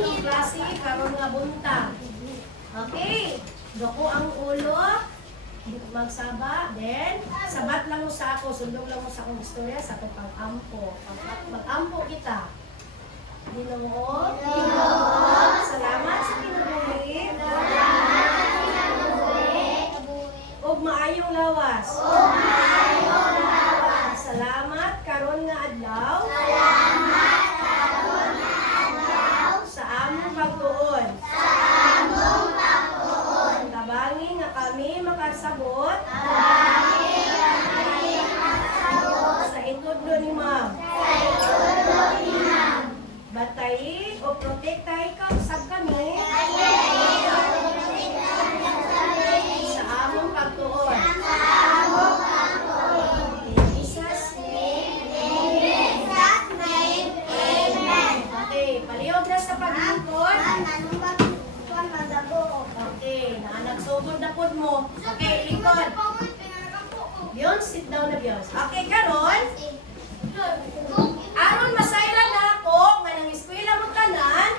atong klase karon nga buntag. Okay. Doko ang ulo. Magsaba. Then, sabat lang mo sa ako. Sundong lang mo sa akong istorya sa akong pag-ampo. Mag-ampo kita. Ginoo. Salamat sa kinabuhi. Og maayong lawas. Salamat karon nga adlaw. Sa among pagtuon. Tabangi nga kami makasabot. Sa itudlo ni Ma'am. Batayin o protektahin ka sab kami sa among pagtuon. In Jesus' name. Okay, palihog na sa paglingkod. Okay, nagsugod na pod mo. Okay, lingkod. Beyonce, sit down na Beyonce. Okay, karon. Aron masayra na ako, nga nang eskwela mo tanan.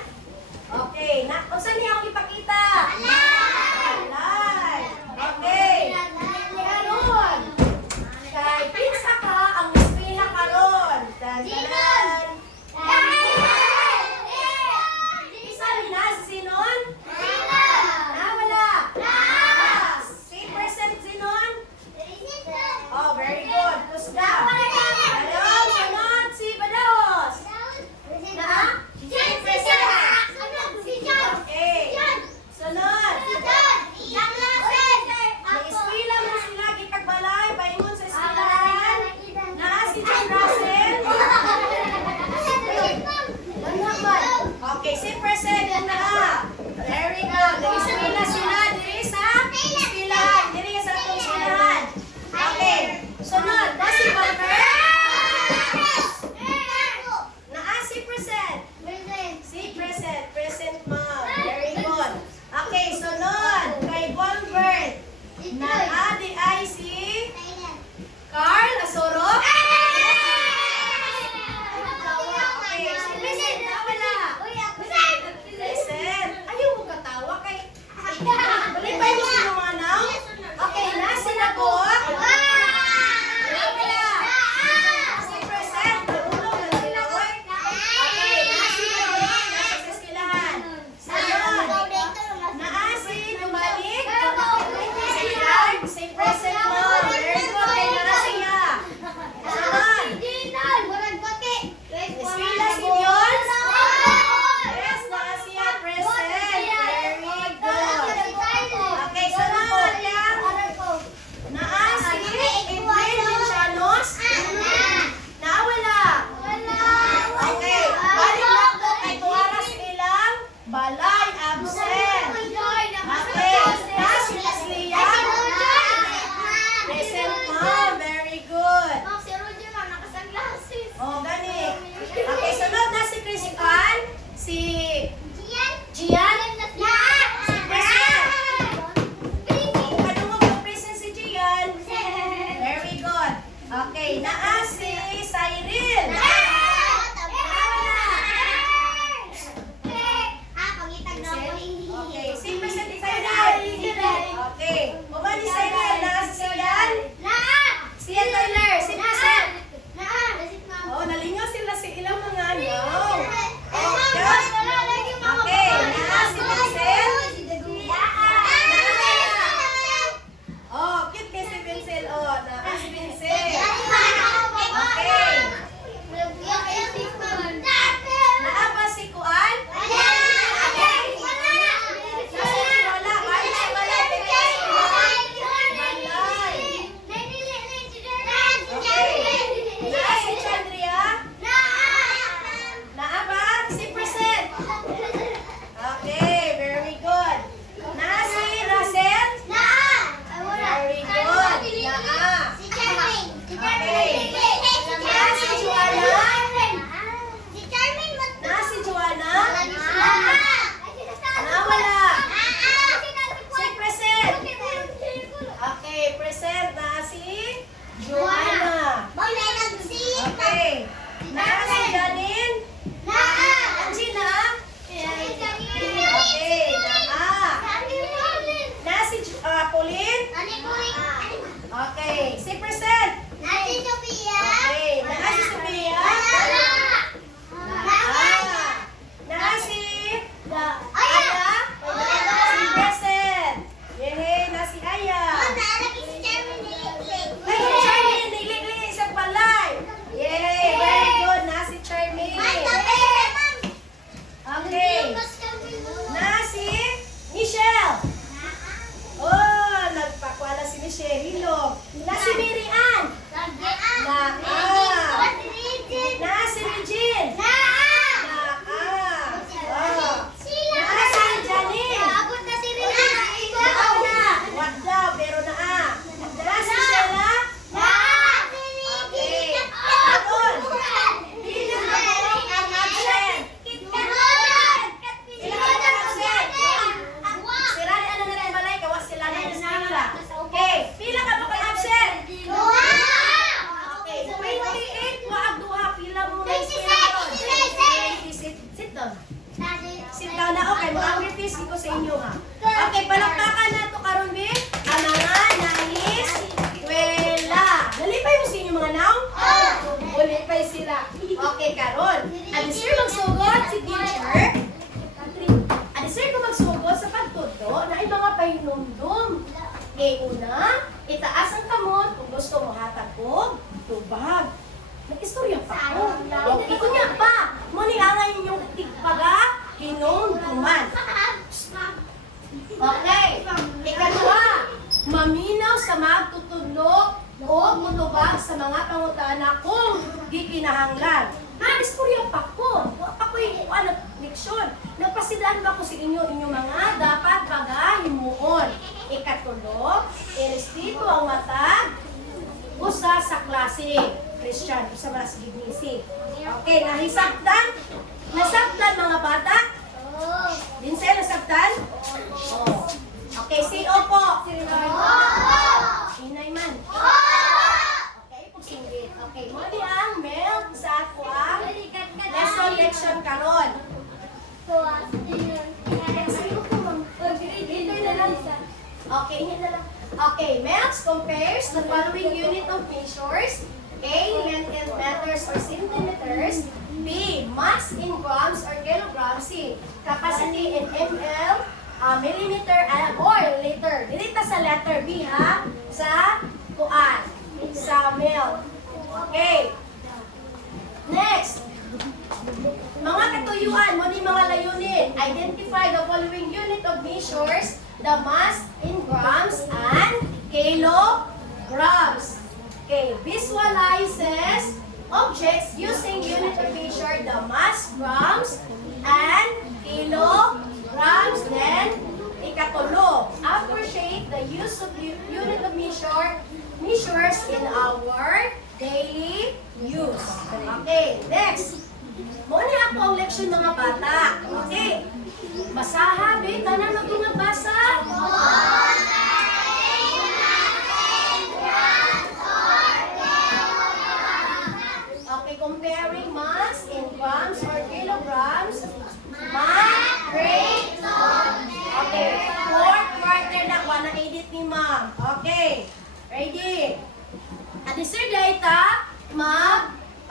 Okay, unsa niya akong ipakita? Alay! Okay. Karon. Kay pinsa ka ang eskwela karon. Tanan. Isa rin na si Sinon? Wala. Si present Sinon? Oh, very good. Kusga. Karon, sunod si Badaos. Na? Okay. Sunod. Eskwela mo sila gipagbalay, paingon sa eskwelahan. Na si John Russell. Okay, si President na. Very good. Nag-eskwela sila diri sa eskwelahan. Diri sa atong eskwelahan. Okay. Sunod. Na si Bomber. Naa si Present. Si Present. Present Ma'am. Very good. Okay, sunod. Kay Bomber. Naa di ay si Carl Asoro. Okay, si Present. Wala. Present. Ayaw mo katawa kay... Balik pa yung sinumanaw? Okay, nasi na po. Wala. Si Present. Marunong na sila, oy. Okay, nasi na po. Nasa sa eskwelahan. Sunod. Naasi, dumalik. Si Clark, si Present mo. Very good. Kay Narasiya. Sunod. Eskwela si Dion. Yes, Narasiya, Present. Very good. Okay, sunod. Naasi down. Sit down na. Okay, mag-repeat ko sa inyo ha. Okay, palakpakan na ito karon be. Ang mga nais, wela. Nalipay mo sa inyo mga naong? Nalipay sila. Okay, karon. At sir magsugod si teacher. At sir ko magsugod sa pagtuto na ay mga pahinumdum. Okay, una, itaas ang kamot kung gusto mo hatag ko, tubag. Nag-istorya pa ako. Okay, kunya pa. Muni angay inyong tigpaga, hinumduman. Okay, ikalawa, maminaw sa magtutudlo o mutubag sa mga pangutana kung di kinahanglan. Nag-istorya pa ko. Pa ko yung leksyon. Nagpasidaan ba ko sa inyo inyong mga dapat pagahimuon. Ikatulo, irespeto ang matag usa sa klase. Christian, usa ba sa gignisi. Okay, nahisabtan? Nasabtan mga bata? Dinsay nasabtan? Oh. Okay, say opo. Inay man. Okay, pagsinggit. Okay, mo di ang milk sa ako ang lesson karon. Okay, hindi na lang. Okay, Melks compares the following unit of measures. A, length in meters or centimeters. B, mass in grams or kilograms. C, capacity in ml, millimeter, or liter. Dito sa letter B ha, sa kuan, sa milk. Okay. Next. Mga katuyuan, mo ni mga layunin. Identify the following unit of measures, the mass in grams and kilograms. Okay, visualizes objects using unit of measure, the mass, grams, and kilograms. Then, ikatulo, appreciate the use of unit of measures in our daily use. Okay, next. Muna ako ang leksyon mga bata. Okay. Basaha, be. Tanan na itong nagbasa. Okay, comparing mass in grams or kilograms. Okay, fourth quarter na. Wala edit ni ma'am. Okay. Ready? At sir data,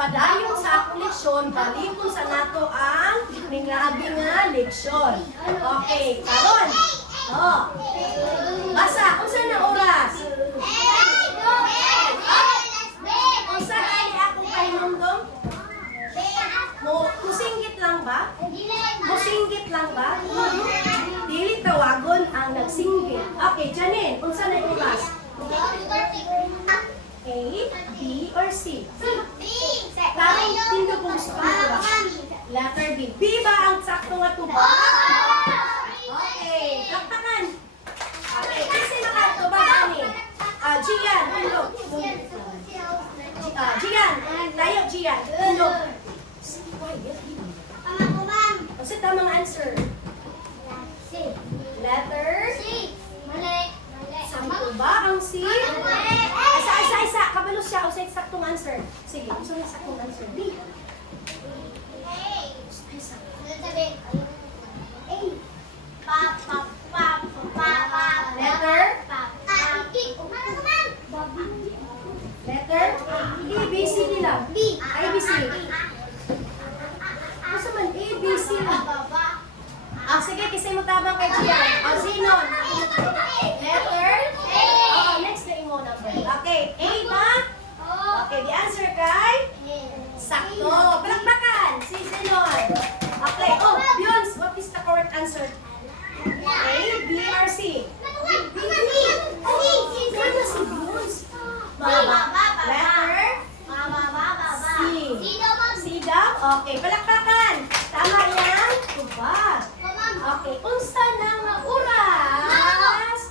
padayon sa akong leksyon, balikon sa nato ang mingabi nga leksyon. Okay, karon. Oh. Basa, unsa na oras? Unsa kay akong pahinumdum? Musinggit lang ba? Musinggit lang ba? Dili tawagon ang nagsinggit. Okay, Janine, unsa na oras? A, B, or C? Parang tindo kong spatula. Letter B. B ba ang sakto nga tubag? Okay. Taktakan. Okay. Kasi makatubag ani. Gian. Tindog. Gian. Tayo, Gian. Tindog. Kasi tamang answer. Letter C. Sakto ba ang C? Isa. Kabalos siya. Usa saktong answer. Sige. Usa na saktong answer. B. Letter? Letter? A, B, C nila. A, B, C. Kasi man, A, B, C. Sige, kasi mo tabang kay Gian. Sino? Letter? Next na imo number. Okay, A ba? Okay, the answer kay? Sakto. Palakpakan. Si Zenon. Okay, Beyonce, what is the correct answer? A, B, or C? B. Kaya si Beyonce. Letter? C. C daw? Okay, palakpakan. Tama yan. Tubag. Okay, unsa na nga oras?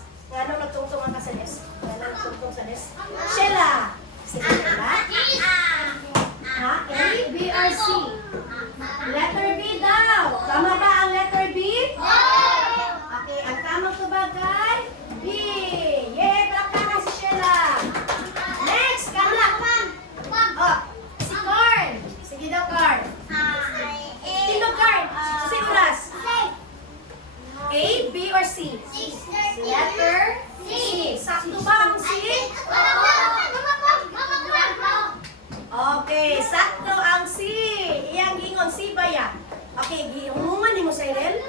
Okay, giungungan ni mo sa Irel?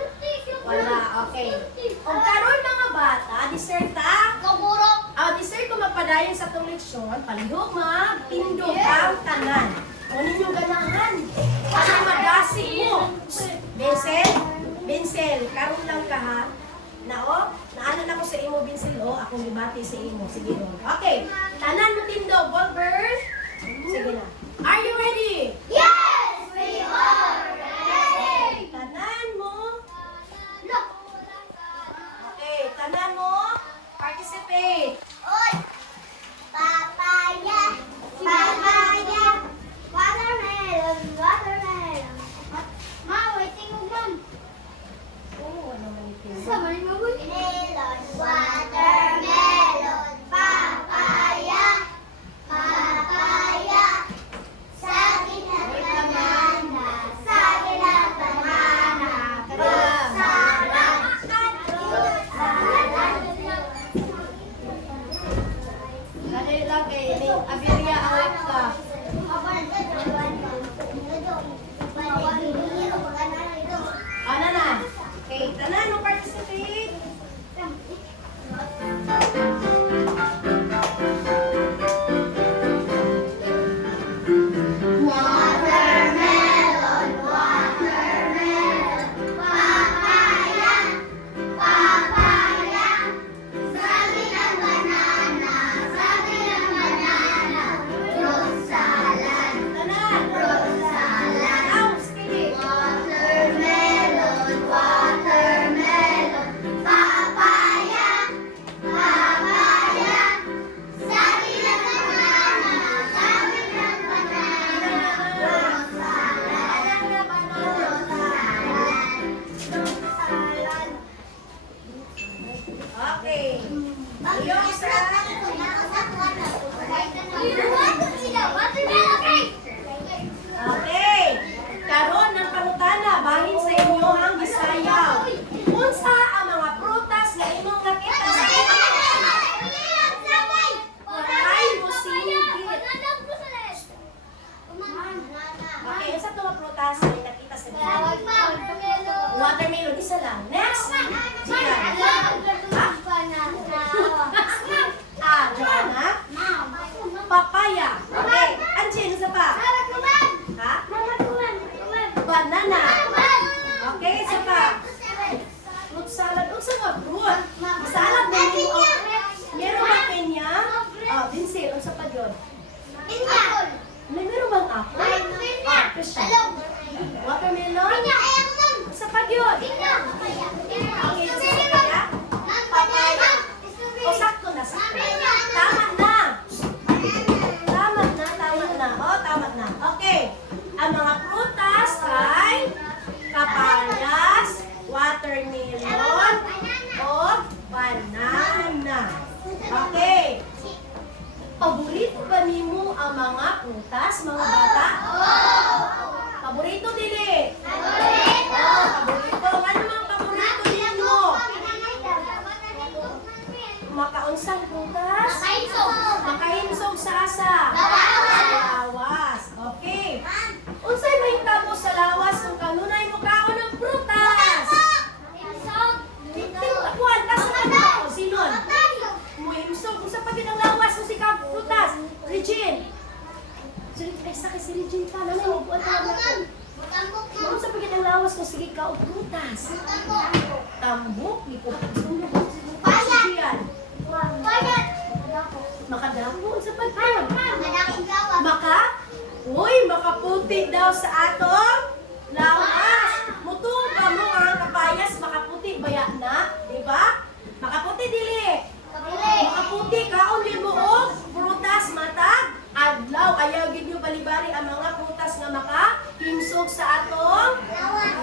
Wala, okay. O karon mga bata, dessert ta? Dessert ko magpadayon sa itong leksyon, palihog magpindog ang tanan. O ninyo ganahan. Kasi magasig mo. Bensel, karon lang ka ha. Naanan ako sa imo, Bensel, akong ibati sa imo. Sige o. Okay, tanan mo tindog, Wolver. Sige na. Are you ready? Yes, we are ready. Tanan mo. Okay, tanan mo. Participate. Oy, papaya, papaya, watermelon, watermelon. Ma, waiting mo man. Oo, ano man ito? Melon, watermelon, papaya, papaya. Saging at banana, saging at banana, fruit salad, fruit salad. Dali lang kay Abiria awit ka. Ano na? Okay, tanan mo participate. Watermelon, watermelon, papaya, papaya, saging at banana, fruit salad, Tanan. fruit salad. Out, sige. Watermelon, watermelon, papaya, papaya, saging at banana, fruit salad. Okay. Yung isa. Okay. Karon ng pangutana bahin sa inyo ang gisayaw. Unsa ang mga prutas na imong nakita sa Ay, musinggit. Okay, unsa to mga prutas na nakita sa Watermelon, isa lang. Next. Sige lang. Joanna. Papaya. Okay. Anjin, isa pa. Ha? Banana. Okay, isa pa. Fruit salad. Unsa nga fruit? Salad na mo. Meron ba pinya? Vincent, unsa pa yun? Meron bang apple? Christian. Watermelon? Unsa pa yun? Okay, unsa sa kaya? Papaya. O, sakto na, sakto. Tama na. Tama na. Tama na. Okay. Ang mga prutas ay kapayas, watermelon, o banana. Okay. Paborito ba nimo ang mga prutas, mga bata? Paborito dili? Paborito. Ano mga paborito ninyo? Makaunsang prutas? Makahinsog sa asa? Sa lawas. Okay. Unsay mahitabo sa lawas kung kanunay mo kaon ng prutas? Kuan ka sa kanao. Sinon? Muhimsog. Kung sa pagin ang lawas kung si prutas? Regine. Ay, sakit si Regine pa. Nanay, magbuan ka lang. Kung sa pagin ang lawas kung sige ka o prutas? Tambok. Di ko. Paya. Makadamo sa pagkaon. Makaputi daw sa atong lawas. Mutong ka mo ang kapayas, makaputi baya na, di ba? Makaputi dili. Makaputi kaon din mo og prutas matag adlaw. Ayaw gid niyo balibari ang mga prutas nga makahinsog sa atong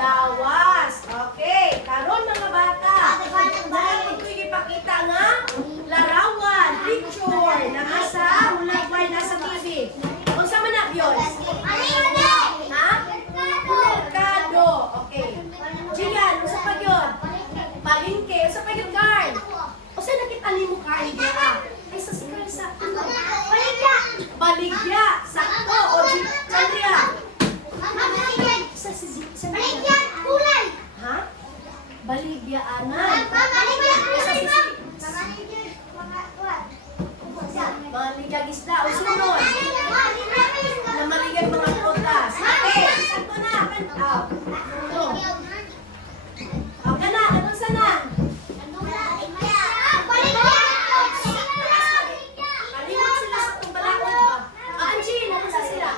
lawas. Okay, karon mga bata. Dahil ito'y ipakita nga larawan, picture na asa mulagway nasa TV. Unsa man na yun? Ha? Merkado. Baligyaanan. Maligag isda o sunod. Na maligag mga prutas. Okay, santo na. Okay na, anong sana? Kalimot sila sa itong balakod ba? Angie, ano sa sila?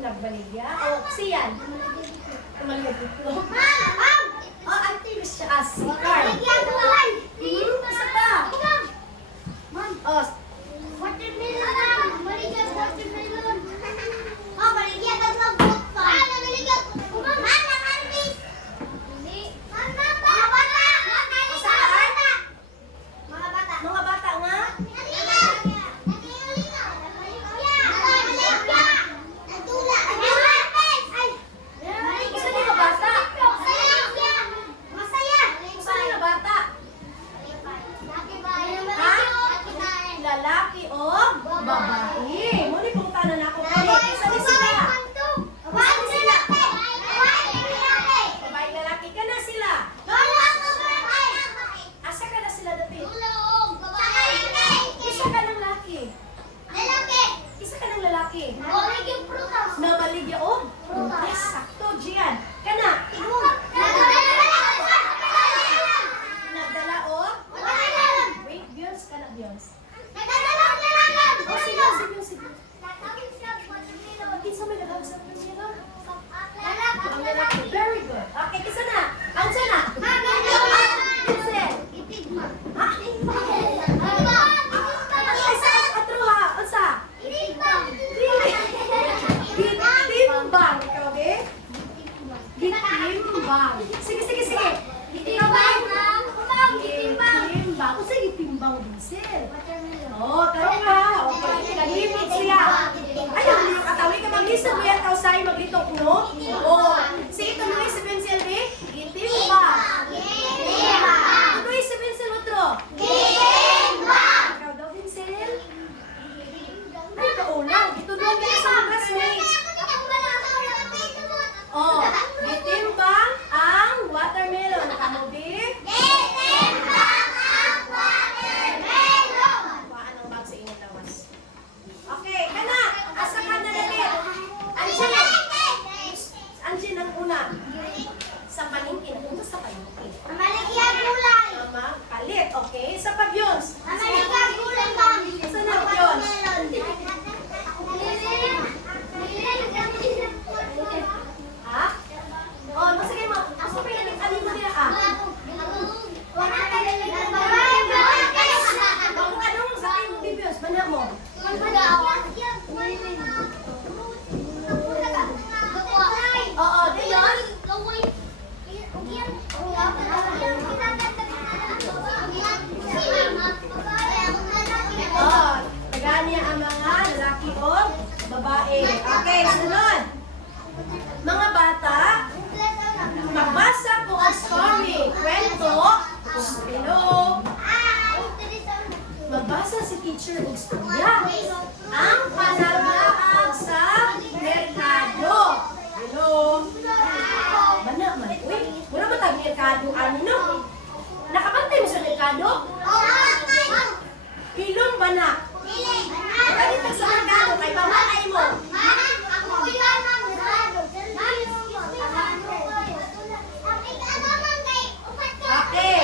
Nagbaligya? O, siyan? Maligag dito. Activist siya as. Carl. Isa pa. Oh, mga bata nga. Gusto niyo mga bata? Gusto niyo mga bata? Lalaki o babae? Muli kung tanan ako kalit. Isa ni sila. Babae lalaki ka na sila. Asa ka na sila dati? Isa ka ng laki. Isa ka ng lalaki. Nabaligya o? Yes, sakto, Gian. Kana. Nagdala o? Wait, Beyonce ka na, Beyonce. Oh, sige. Kinsa may nagawag sa pamilya? Ang lalaki. Very good. Okay, kisa na. Ang sana. Vincent. Ha? Ay, sa katro ha. Unsa? Gitimbang. Ikaw, eh? Gitimbang. Sige. Ikaw ba? Gitimbang. Unsa gitimbang, Vincent? Oh, taro ka. Okay, naglimit siya. Ayaw, katawi ka mag-isip mo yan, tao sa'yo maglitok, no? Oh, si ito mo si Vincent, eh? Gitimbang. Ano si Vincent, otro? Ikaw daw, Vincent? Ay, kaulang. Itulong ka na sa mga classmates. Oh, gitimbang ang watermelon. Kamubi? Paan ang bag sa inyo, tawas. Okay, kana. Asa ka na natin? Anjin ang una. Sa palingkin. Ano sa palingkin? Mama, kalit. Okay, sa pabyons. Sa na pabyons. Ha? Oh, sige mo. Ako pa yan. Alin mo nila, ah. Kung anong sabi mo, Bibios, bana mo. Oo, di yun. Oh, taganya ang mga lalaki o babae. Okay, sunod. Mga bata, magbasa po ang story. Kwento. Hello. Magbasa si teacher og storya. Ang panaglaag sa merkado. Hello. Bana man. Uy, wala ba tag merkado? Ano no? Nakabantay mo sa merkado? Kilong bana. Kaya dito sa merkado, kay babalay mo. Okay.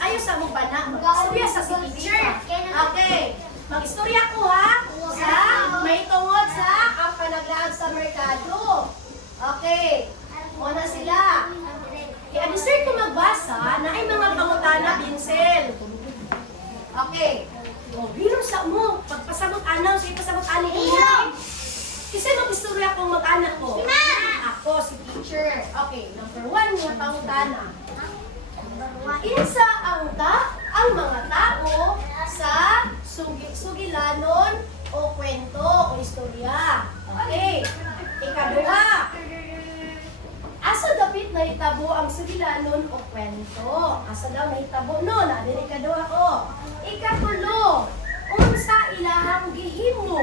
Ayaw sa mo bana. Mag-istorya sa si teacher. Okay. Mag-istorya ko ha. Sa may tungod sa ang panaglaag sa merkado. Okay. Muna sila. I-adisert ko magbasa na ay mga pangutana, Vincel. Okay. O, biro sa mo. Pagpasabot anaw, sa ipasabot ani ini. Kasi mag-istorya kong mag-anak ko. Ako, si teacher. Okay, number 1, mga pangutana. Insa ang mga tao sa sugilanon o kwento o istorya. Okay. Ikaduha. Asa dapit nahitabo ang sugilanon o kwento? Asa daw nahitabo? No, nadin ikaduha ko. Ikatulo. Unsa ilahang gihimo?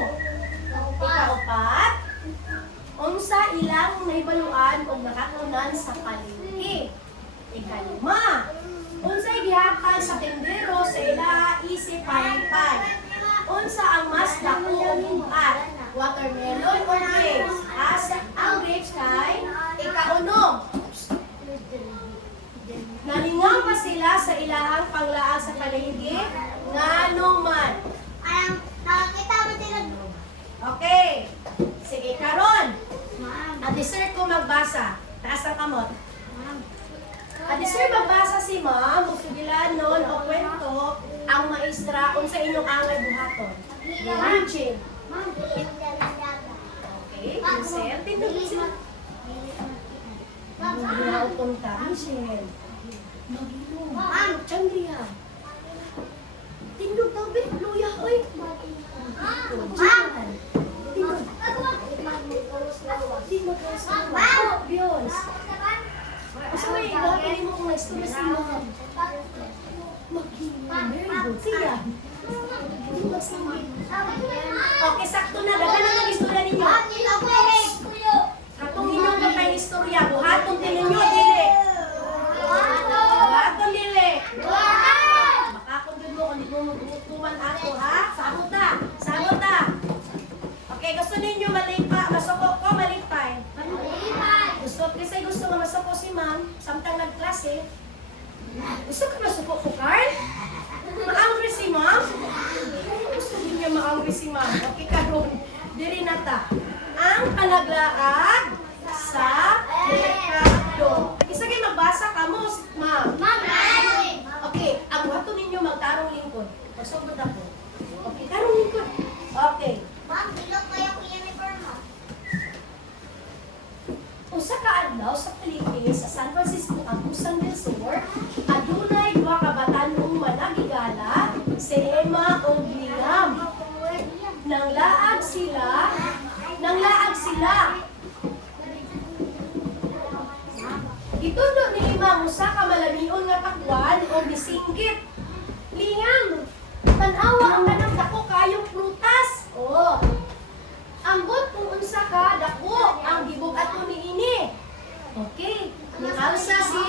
Ikaupat. unsa ilang nahibaluan o nakatunan sa palengke. Ikalima, unsay gihatag sa tindero sa ila isip palipay. Unsa ang mas dako o buhat, watermelon o grapes? Asa ang grapes kay ikaunom. Nalingaw pa sila sa ilahang panglaag sa palengke nganong man. Ayang, nakakita mo sila. Okay. Sige, karon. Ma'am. At dessert ko magbasa. Taas ang kamot. Ma'am. At dessert magbasa si ma'am, magsugilan nun o kwento ang maestra kung sa inyong angay buhaton. Imagine. Ma'am, Okay, Michelle. Tindog sila. Hindi na upunta. Michelle. Mag-inom. Ma'am. Chandria. Tindog tabi. Luya, oy. Ma'am. Tindog. Di magkasawa. Oh, Biyons. Asa may gagawin mo kung na-istorya si ma'am? Mag-inom. Very good. Siya. Hindi magsanggit. Okay, sakto na. Dagan na ang istorya ninyo. Katong inyong kapay istorya. Buhaton din ninyo, dili. Buhaton, dili. Makakundun mo kung di mo magbutuan ako, ha? Sabot na. Sabot na. Okay, gusto ninyo malipa. Masoko ko, malipay. Kasi gusto nga masuko si ma'am, samtang nagklase. Gusto ka masuko ko, Carl? Maangri si ma'am? Gusto din niya maangri si ma'am. Okay, karon. Diri na ta. Ang panaglaag sa merkado. Isa kayo magbasa ka mo, ma'am. Okay, ang wato ninyo magtarong lingkod. Pagsugod ako. Okay, tarong lingkod. Okay. Usa ka adlaw sa Philippines sa San Francisco ang Busan del Sur, adunay duha ka batanong managigala si Emma ug Liam. Nanglaag sila. Itundo ni Emma usa ka malamion nga takwan o bisinggit. Liam, tan-awa ang ganang dako kayong prutas. Oh. Ambot kung unsa ka dako ang gibugat mo niini. Okay. Nialsa si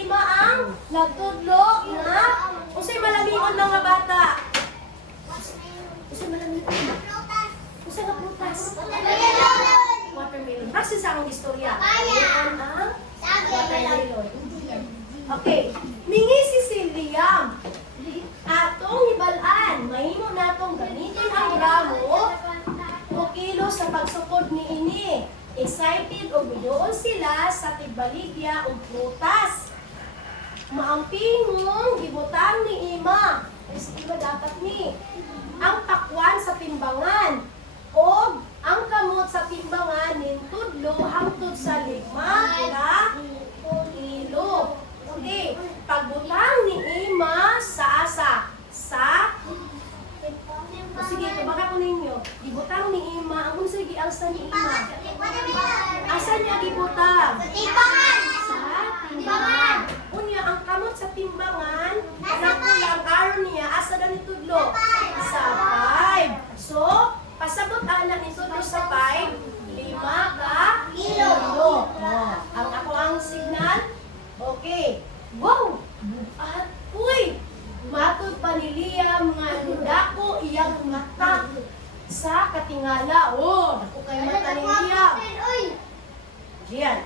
Ima ang nagtudlo nga unsay malamion mga bata. Unsay malamion? Unsay nga prutas? Watermelon. Basta sa akong istorya. Ang watermelon. Okay. Mingi si Liam. Atong ibalaan, mahimo natong gamitin ang gramo o kilo sa pagsukod ni ini. Excited o bidoon sila sa tigbaligya o prutas. Maampingong gibutang ni Ima. Si Ima dapat ni. Ang pakwan sa timbangan o ang kamot sa timbangan nintudlo hangtod sa 5 na kilo. Okay, pagbutang ni Ima sa asa? Sige, kabaka ko ninyo. Gibutang ni Ima, ang unsay gialsa ni Ima? Asa niya gibutang? Sa timbangan. Unya, ang kamot sa timbangan, nakuya ang araw niya, asa na nitudlo? Sa 5. So, pasabot anak nitudlo sa 5, 5 ka kilo. Oh, ang ako ang signal. Okay. Wow! Buat! Uy! Matod pa ni Liam nga dako iyang mata sa katingala. Oh, dako kay mata ni Liam. Diyan.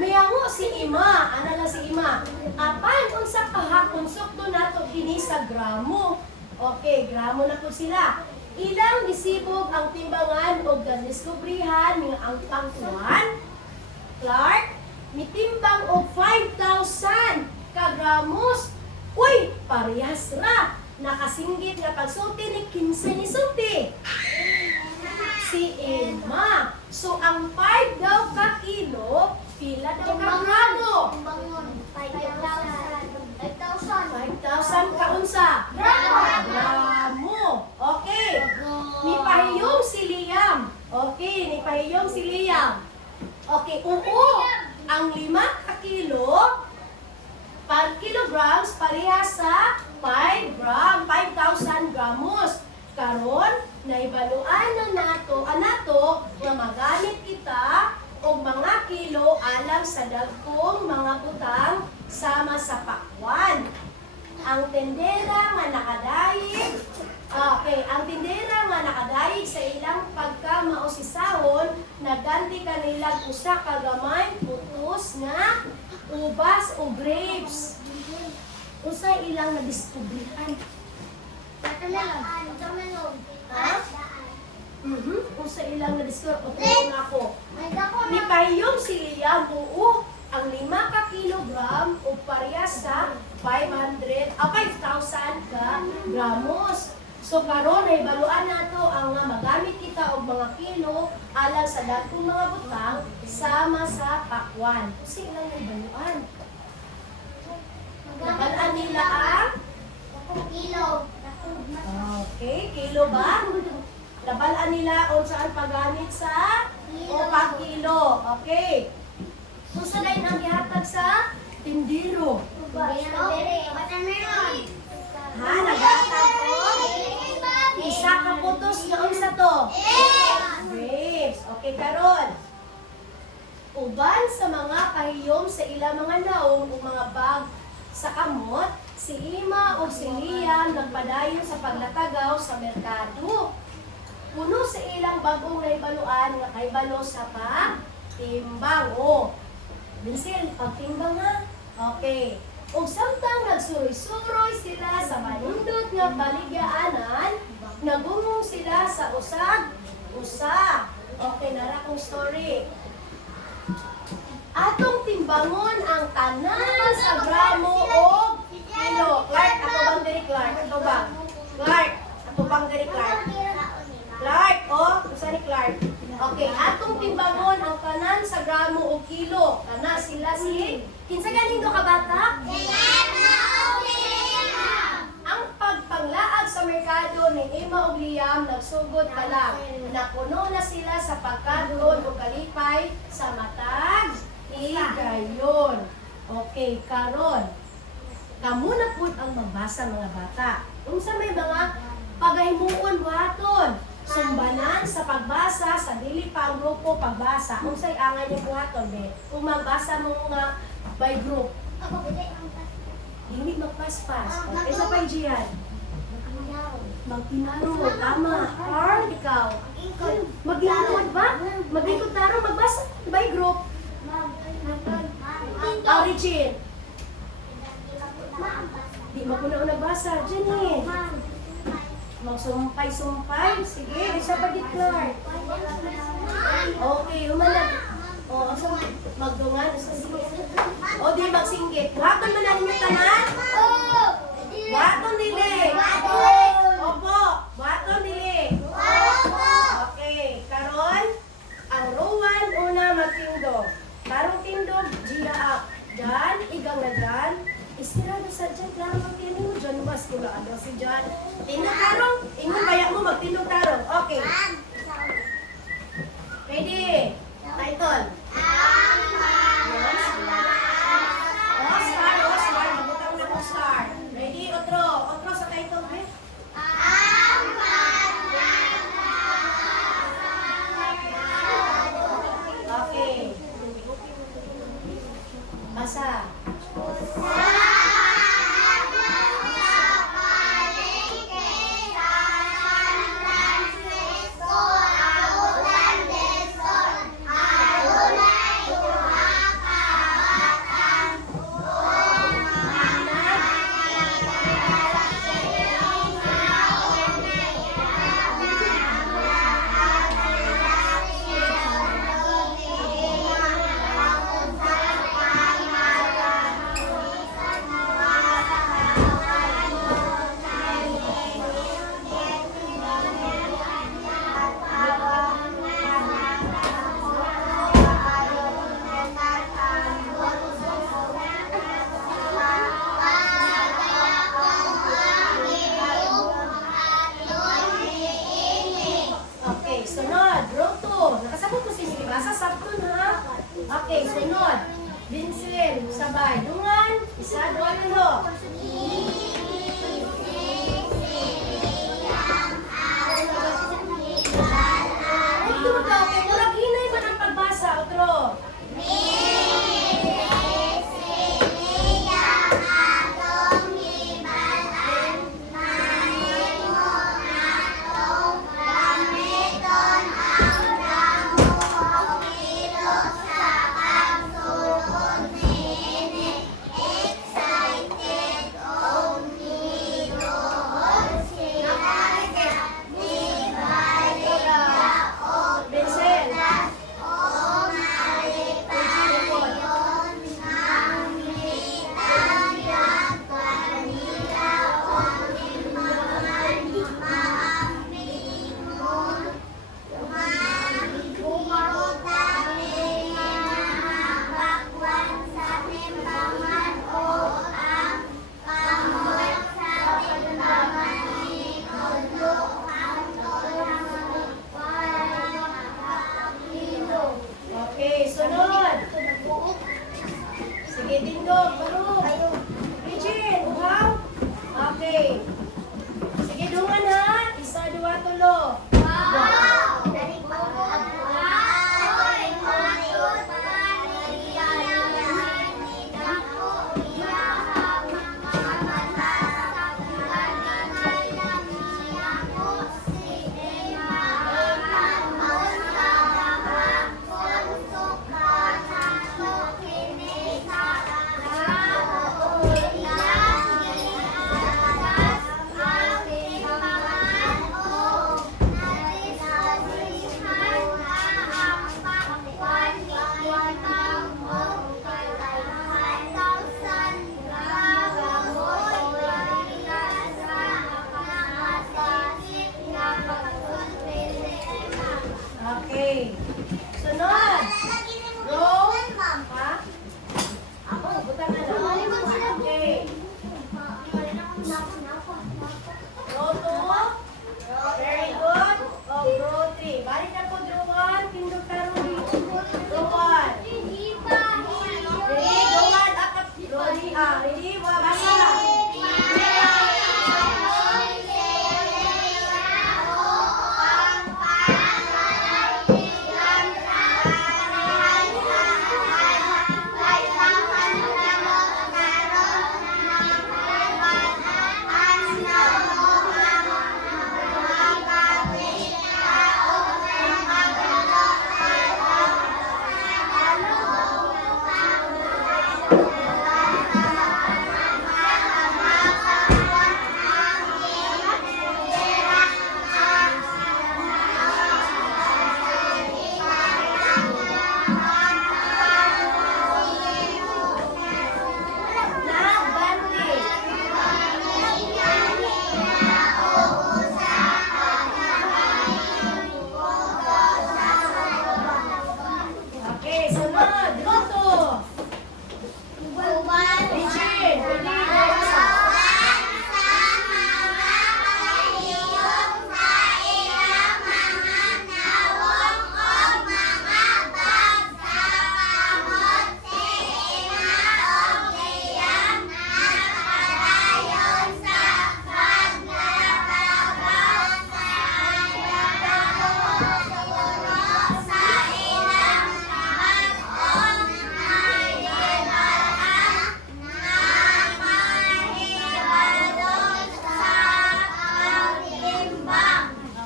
Mayango si Ima. Ano lang si Ima? Apan unsa kahapon sukdo nato kini sa gramo. Okay, gramo na ko sila. Ilang nisibog ang timbangan o gadiskubrihan nga ang pangkuan? Clark, mitimbang og 5,000 ka gramos. Uy, parehas ra. Nakasinggit nga pagsulti ni 15 ni sulti. Si Emma. So, ang 5 daw ka kilo, pila daw ka gramo? 5,000 ka unsa? Gramo. Okay. Nipahiyong si Liam. Okay, nipahiyong si Liam. Okay, oo. Ang 5 ka kilo, per kilograms, parehas sa 5,000 gramos. Karon naibaluan na nato nga magamit kita og mga kilo alang sa dagkong mga butang sama sa pakwan. Ang tindera nga nakadayeg sa ilang pagkamausisahon naganti kanila usa ka gamay putos nga ubas o grapes. Usay ilang nadiskubrihan. Ha? Usa ilang nadiskubrihan ako. Nipahiyom sila buo ang 5 ka kilogram o parehas sa 5,000 ka gramos. So karon ay baluan nato ang magamit kita og mga kilo alang sa dagkong mga butang sama sa pakwan. Kasi ilang ay baluan. Nabalaan nila ang okay, kilo ba? Nabalaan nila o saan paggamit sa o pag-kilo. Okay. Susunod ang ihatag sa tindiro. Ha, naghatag ko? Isa ka putos na unsa to? Grapes. Okay, karon. Uban sa mga kahiyom sa ilang mga naong o mga bag sa kamot, si Ima o si Liam nagpadayon sa paglatagaw sa merkado. Puno sa ilang bagong naibaluan nga kay balo sa pagtimbang. Binsil, pagtimbang ha? Okay. Ug samtang nagsuroy-suroy sila sa manindot nga baligyaanan, nagungong sila sa usag-usa. Okay, nara kong story. Atong timbangon ang tanan sa gramo o kilo. Clark, ato bang diri Clark? Ato bang? Clark, ato bang diri Clark? Clark, usa ni Clark. Okay, atong timbangon ang tanan sa gramo o kilo. Kana sila si kinsa ganing do ka bata? Ang pagpanglaag sa merkado ni Ima ug Liam nagsugod pa lang. Napuno na sila sa pagkadlon o kalipay sa matag higayon. Okay, karon. Kamo na pud ang magbasa mga bata. Unsa may mga pagahimuon buhaton? Sumbanan sa pagbasa sa dili pa ang grupo pagbasa. Unsay angay ni buhaton be? Kung magbasa mo nga by group. Dili magpaspas. Okay, sa pa Gian. Magtinaro, tama. Or ikaw. Maglingkod ba? Maglingkod taro magbasa by group. Origin. Di mo ko na nagbasa. Jenny. Magsumpay-sumpay. Sige, isa pa di Clark. Okay, humanag. So magdungan. Di magsinggit. Waton man ang inyong tanan? Waton dili. Opo. Waton dili. Okay, karon ang rowan una magtindog. Karong tindog, Gia up. Diyan, igang na dyan. Istirado sa dyan, klaro ang tindog. Diyan, mas kulaan daw si John. Tindog tarong. Ingon bayak mo, magtindog tarong. Okay. Ready? Title. Star. Magutang na mo star. Ready? Otro sa title, eh? Okay. Basa. Sunod, row 2. Nakasabot mo si Sili. Basa sabton ha. Okay, sunod. Vincent, sabay. Dungan. Isa, dua, tulo. Tindog, Barog. Regine, uhaw. Okay. Sige, dungan ha. 1, 2, 3. Okay. Sunod. Row. Ha? Ako, butang na lang. Okay. Row 2. Very good. Oh, row 3. Balik na po, row 1. Pindog ka, row 1. Row 1. Ready, row 1. Up, up. Ready, basa lang. Okay, sunod. Roto. Regine, ready, basa.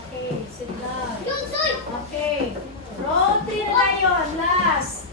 Okay, sit down. Okay. Row 3 na tayo. Last.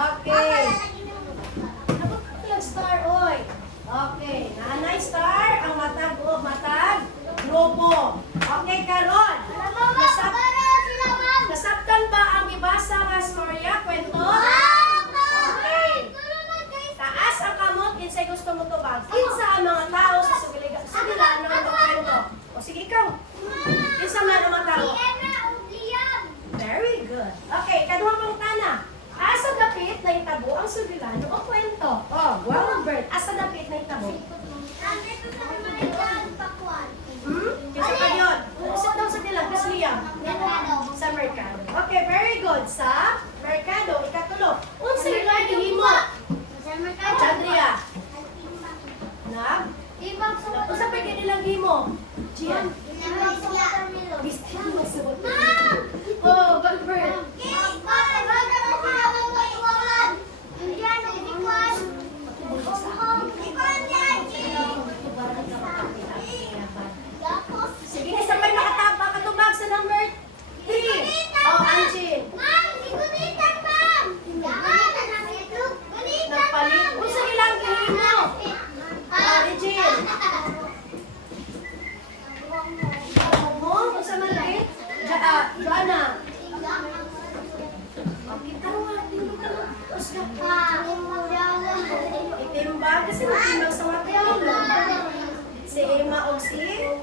Okay. Napag star, oy. Okay. Nanay star, ang matag grupo. Okay, karon. Nasabtan ba ang ibasa nga storya, kwento? Okay. Taas ang kamot, kinsay gusto mo tubag. Kinsa ang mga tao sa sugilanon ng kwento. O sige, ikaw. Kinsa man ang mga tao? Very good. Okay, kaduhang pangutana. Asa dapit na itabo ang sugilano o kwento? Oh, wow, Bert. Asa dapit na itabo? Kasi pa yun. Sit down sa dilag. Kasi Liam. Sa Mercado. Okay, very good. Sa Mercado. Ikatulo. Unsay lang himo? Chandria. Nag? Unsa pa gid nilang himo? Gian. Bistin mo sa oh, Bert. Sige, isa pa nakatapa katubag sa number 3. Oh, Angie. Nagpalit. Unsa ilang gihimo? Regine. si Leah.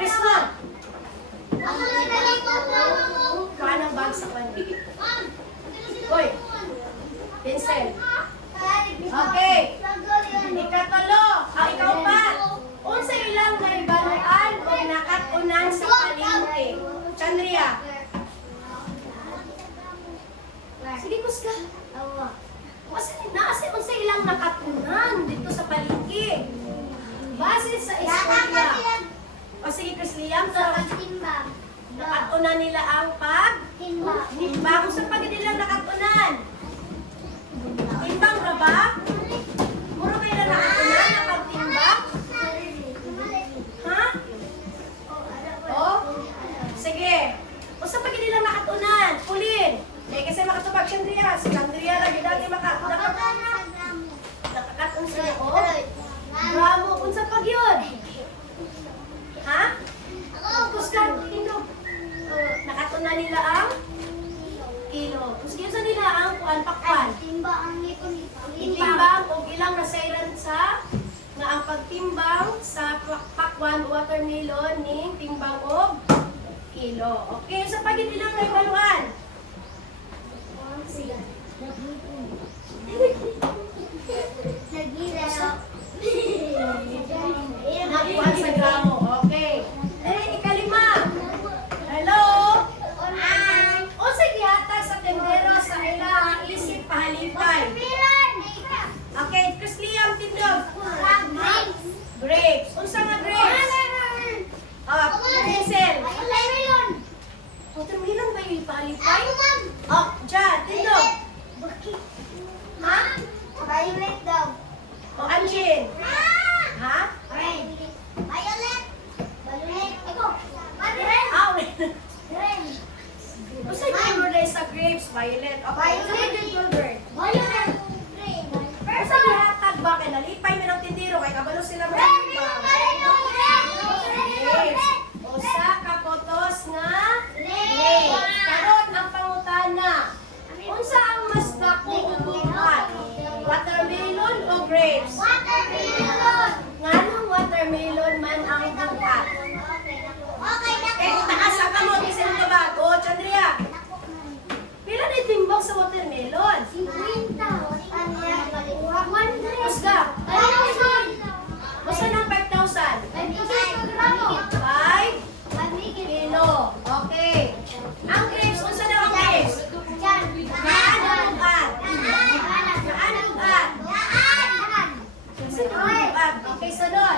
Krismon, Ako lang nalikot mama mo. kuha ng bag sa kanya. Hoy, pencil. Okay. Ikatalo, ikaw pa. Unsa ilang naibaluan o nakatunan sa palengke? Chandria. Sige, Kuska. Kasi unsa ilang nakatunan dito sa palengke? Base sa istorya. O sige, Chris Liam, nakatunan nila ang pag-timbang. Kung saan pag nilang nakatunan? Timbang ra ba? Muro ba nila nakatunan ang pagtimbang? Ha? Oh? Sige. Kung saan pag nilang nakatunan? Pulin. Eh, kasi makatubag Chandria. Si Chandria lagi dati nakakatun sila. Oh? Bravo. Kung saan pag yun? Ha? Kuskan, tindog. Nakatunan nila ang kilo. Kung saan nila ang kuan pakwan. Timbang o ilang nasairan sa nga ang pagtimbang sa pakwan watermelon ning timbang og kilo. Okay, sa pagit ilang naibaluan. Sige. Nakuha sa gramo. Okay. Ikalima. Hello? O sige, hatag sa tendero sa ilang isip pahalipay. Okay, Chris Liam, tindog. Grapes. Unsa nga grapes? Pencil. Watermelon ba yung pahalipay? Dyan, tindog. Ha? O, Anjin. Ha? Unsa yung order sa grapes? Violet. Okay, unsa man yung yogurt? Pero sa gihatag ba kay nalipay mi ng tindiro kay kabalo sila mo. Grapes. Usa ka potos nga grapes. Karot ang pangutana. Unsa ang mas dako ug buhat? Watermelon o grapes? Nganong watermelon man ang buhat? Eh, taas ang kamot kasi ng bago, Chandria. Pila na timbang sa watermelon? Kusga. Basta ng 5,000. 5 kilo. Okay. Ang grapes, unsa daw ang grapes? Gaan ang buhat. Gaan ang buhat. Kasi ang buhat. Okay, sunod.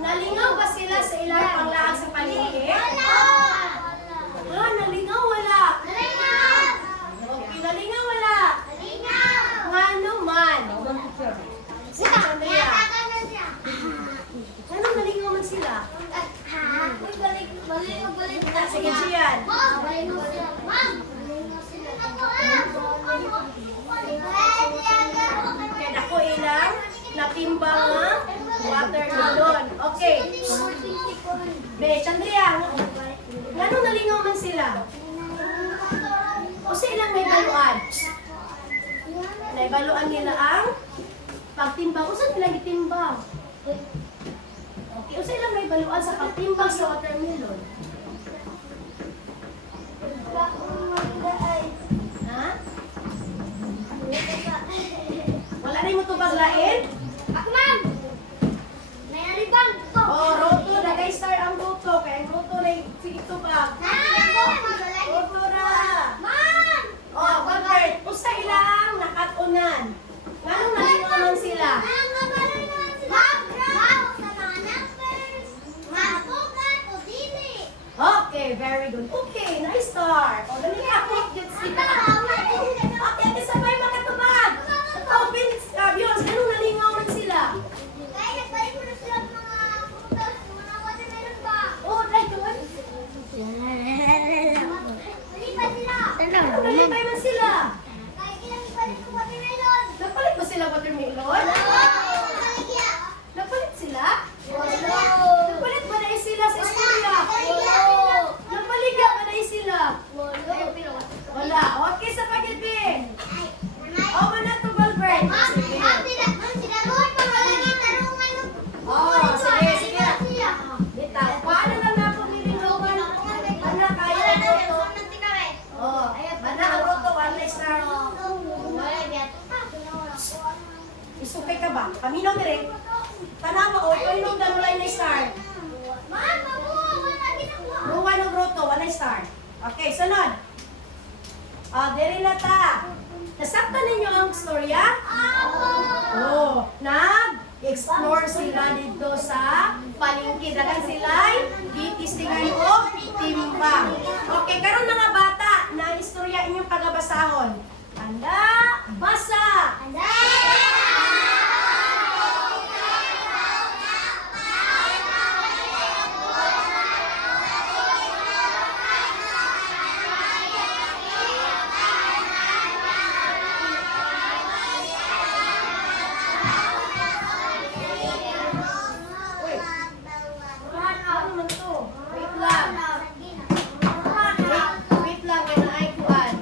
Nalingaw ba sila sa ilang panglaan sa palengke? Nalingaw wala. Okay, nalingaw wala. Ngano man. Chandria. Anong nalingaw man sila? Sige, Gian. Kaya ako ilang natimbang nga watermelon. Okay. Be, Chandria. Ngano nalingaw man sila? O sa ilang may baluan? Naibaluan nila ang pagtimbang. O saan nila itimbang? Okay. O sa ilang may baluan sa pagtimbang sa watermelon? Ha? Wala na yung matubag lain? Oh, roto. Nag-star ang roto. Kaya ang roto na yung itubag. Roto ra. Oh, Albert. Usa ilang nakatunan. Nganong nalingaw man sila? Okay, very good. Okay, nice start. O, dali ka. Sila. Okay, ate sabay mga tubag. Oh, Vince, Vios, anong nalingaw man sila? Oh, right, good. Anong nalipay man sila? Nagpalit ba sila watermelon? Nagpalit sila? Nagpalit ba na sila sa eskwela? Nagpalit ba tanawa. Paminaw dire. Tanawa o painom na mulay na star. Ruwan o grotto, wala star. Okay, sunod. Dire na ta. Nasaktan ninyo ang storya? Oh, nag-explore sila dito sa palengke. Dagan sila'y titistingan o timbang. Okay, karon mga bata, na istorya inyong pagabasahon. Handa, basa! Ano man to? Wait lang. Wait lang, may naaykuan.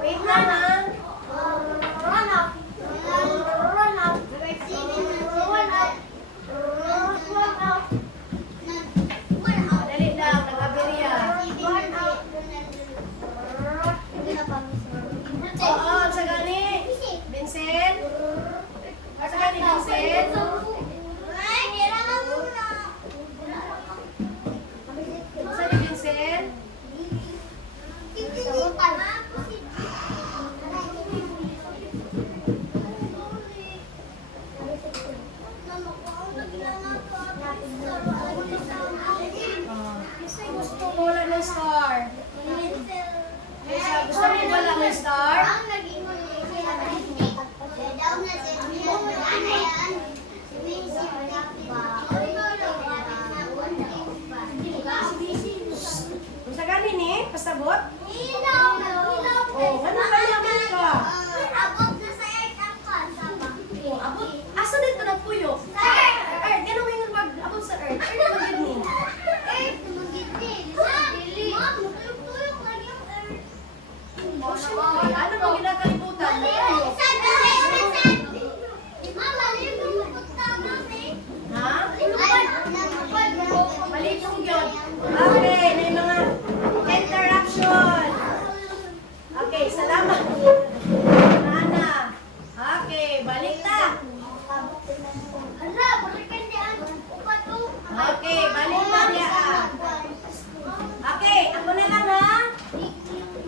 Wait lang ha. Dali lang, nag-aberya. Oo, sa gani. Vincent? Sa gani, Vincent? Sa ni Vincent? Kasi gusto mo wala ng star. Gusto mo wala ng star? Kung sa gani ni, pasabot? Oh, ano kaya ka? Oh, abot. Asa dito na puyo? Earth, gano'n mo yung mag-abot sa Earth? Earth na mag-give ni. Oh, syempre. Ano mo ginakalimutan? Ha? Mali pong yun. Okay, may mga interaction. Okay, salamat. Nana. Okay, balik na. Okay, balik na niya. Okay, ako na lang ha.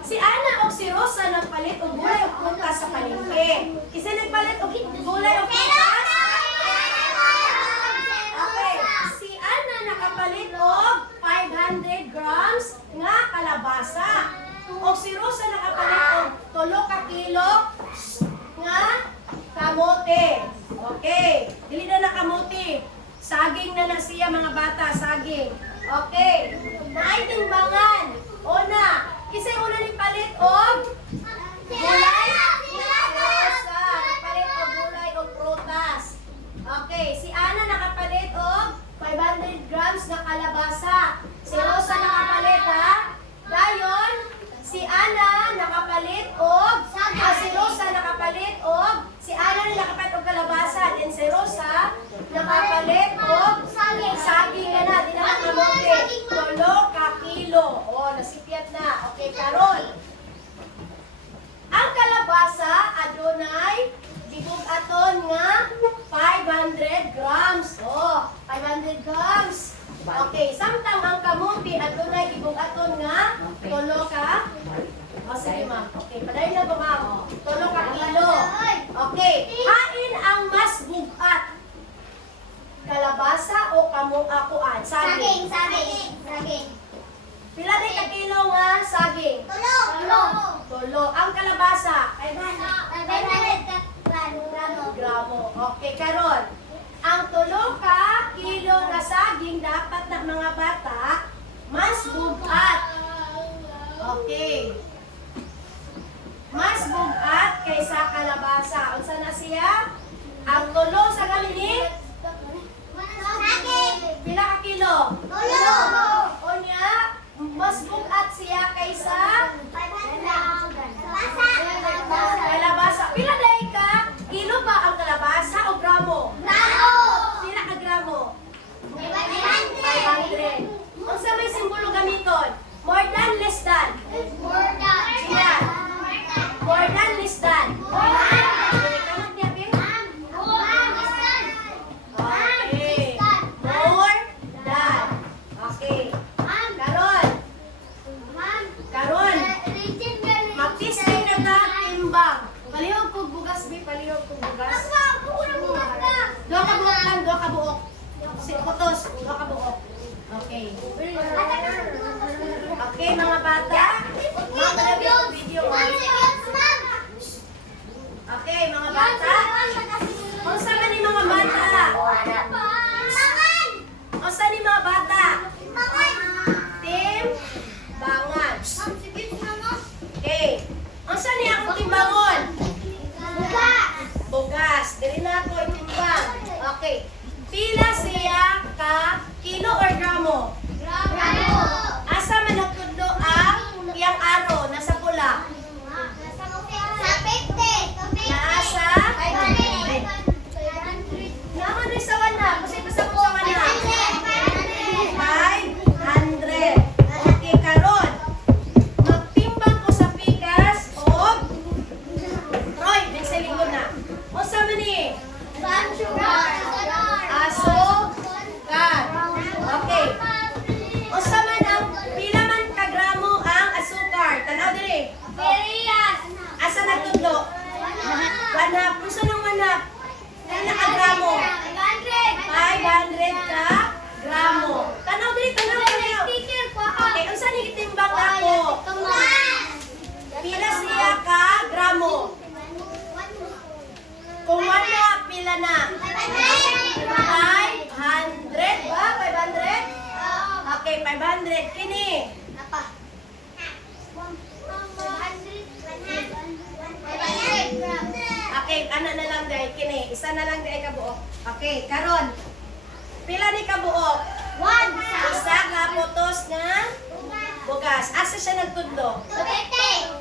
Si Ana o si Rosa nagpalit o gulay o prutas sa palengke. Isa nagpalit o gulay o prutas? Okay, si Ana nakapalit og 500 grams nga kalabasa. O si Rosa nakapalit og 3 ka kilo nga kamote. Okay, dili na na kamote. Saging na na siya mga bata, saging. Okay, naay timbangan. Una, kisay una ni palit og gulay. Rosa, nakapalit og gulay o prutas. Okay, si Ana nakapalit og 500 grams na kalabasa. Si Rosa nakapalit ha. Dayon, si Ana nakapalit og si Rosa nakapalit og si Ana nakapalit og kalabasa. Then si Rosa nakapalit og saging na di na kamote. 3 ka kilo. Oh, nasipyat na. Okay, karon. Ang kalabasa adunay gibug-aton nga 500 grams. Oh, 500 grams. Okay, samtang ang kamote adunay gibug-aton nga 3 ka. Oh, sige ma'am. Okay, padayon na ba ma'am? 3 ka kilo. Okay, hain ang mas bugat. Kalabasa o kuan? Saging. Pila day ka kilo nga saging? 3. Ang kalabasa? 500 gramo. Okay, karon. Ang 3 ka kilo nga saging dapat na mga bata mas bugat. Okay. Mas bugat kaysa kalabasa. Unsa na siya? Ang 3 sa galinit? Pila ka kilo? Unya, mas bugat siya kaysa kalabasa. Pila day ka? Kilo ba ang kalabasa o gramo? Pila ka gramo? 500. Unsa may simbolo gamiton? More than, less than? kog bugas, bi, palihog kog bugas. Ako na bukas ka. Dua ka buok lang, dua ka buok. Si Putos, dua ka buok. Okay. Okay, mga bata. Mga video. Okay, mga bata. Unsa man ni mga bata? Unsa ni mga bata? Team Bangan. Okay. Unsa ni akong timbangon? Bugas. Dili na ako itimbang. Okay. Pila siya ka kilo or gramo? Asa man nagtudlo ang iyang aro nasa pula? Naasa? Naman rin sa wana. Kasi basta ko sa wana. 500. Okay, karon. Magtimbang ko sa pikas o Roy, din sa lingkod na. O sa mani? Aso? Kan. Okay. O sa man ang pila man kagramo ang asukar? Tanaw diri. Asa nagtudlo? Wanap. Puso ng wanap. Pila ka gramo? 500 ka gramo. Tanaw diri, tanaw diri. Okay, unsa ni gitimbang ako? Pila siya ka gramo? Kung wala, pila na? 500 ba? 500? Okay, 500. Kini. Okay, ana na lang dahil kini. Isa na lang dahil kabuok. Okay, karon. Pila ni kabuok? Isa ka putos nga bugas. Asa siya nagtudlo?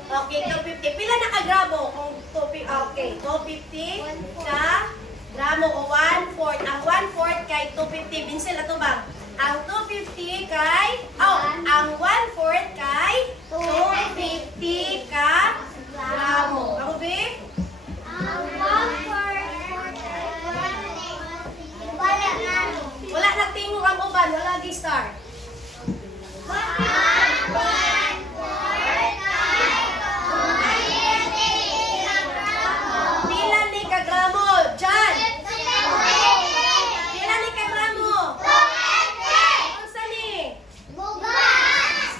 Okay, 250. Pila na ka gramo? Kung 250, okay, 250 ka gramo o 1/4. Ang 1/4 kay 250. Binsil ato bang? Ang 250 kay, ang 1/4 kay 250 ka gramo. Ako, be? Wala nagtingog ang uban, wala gi-start. Pila ni ka gramo? Jan! Pila ni ka gramo? Unsa ni?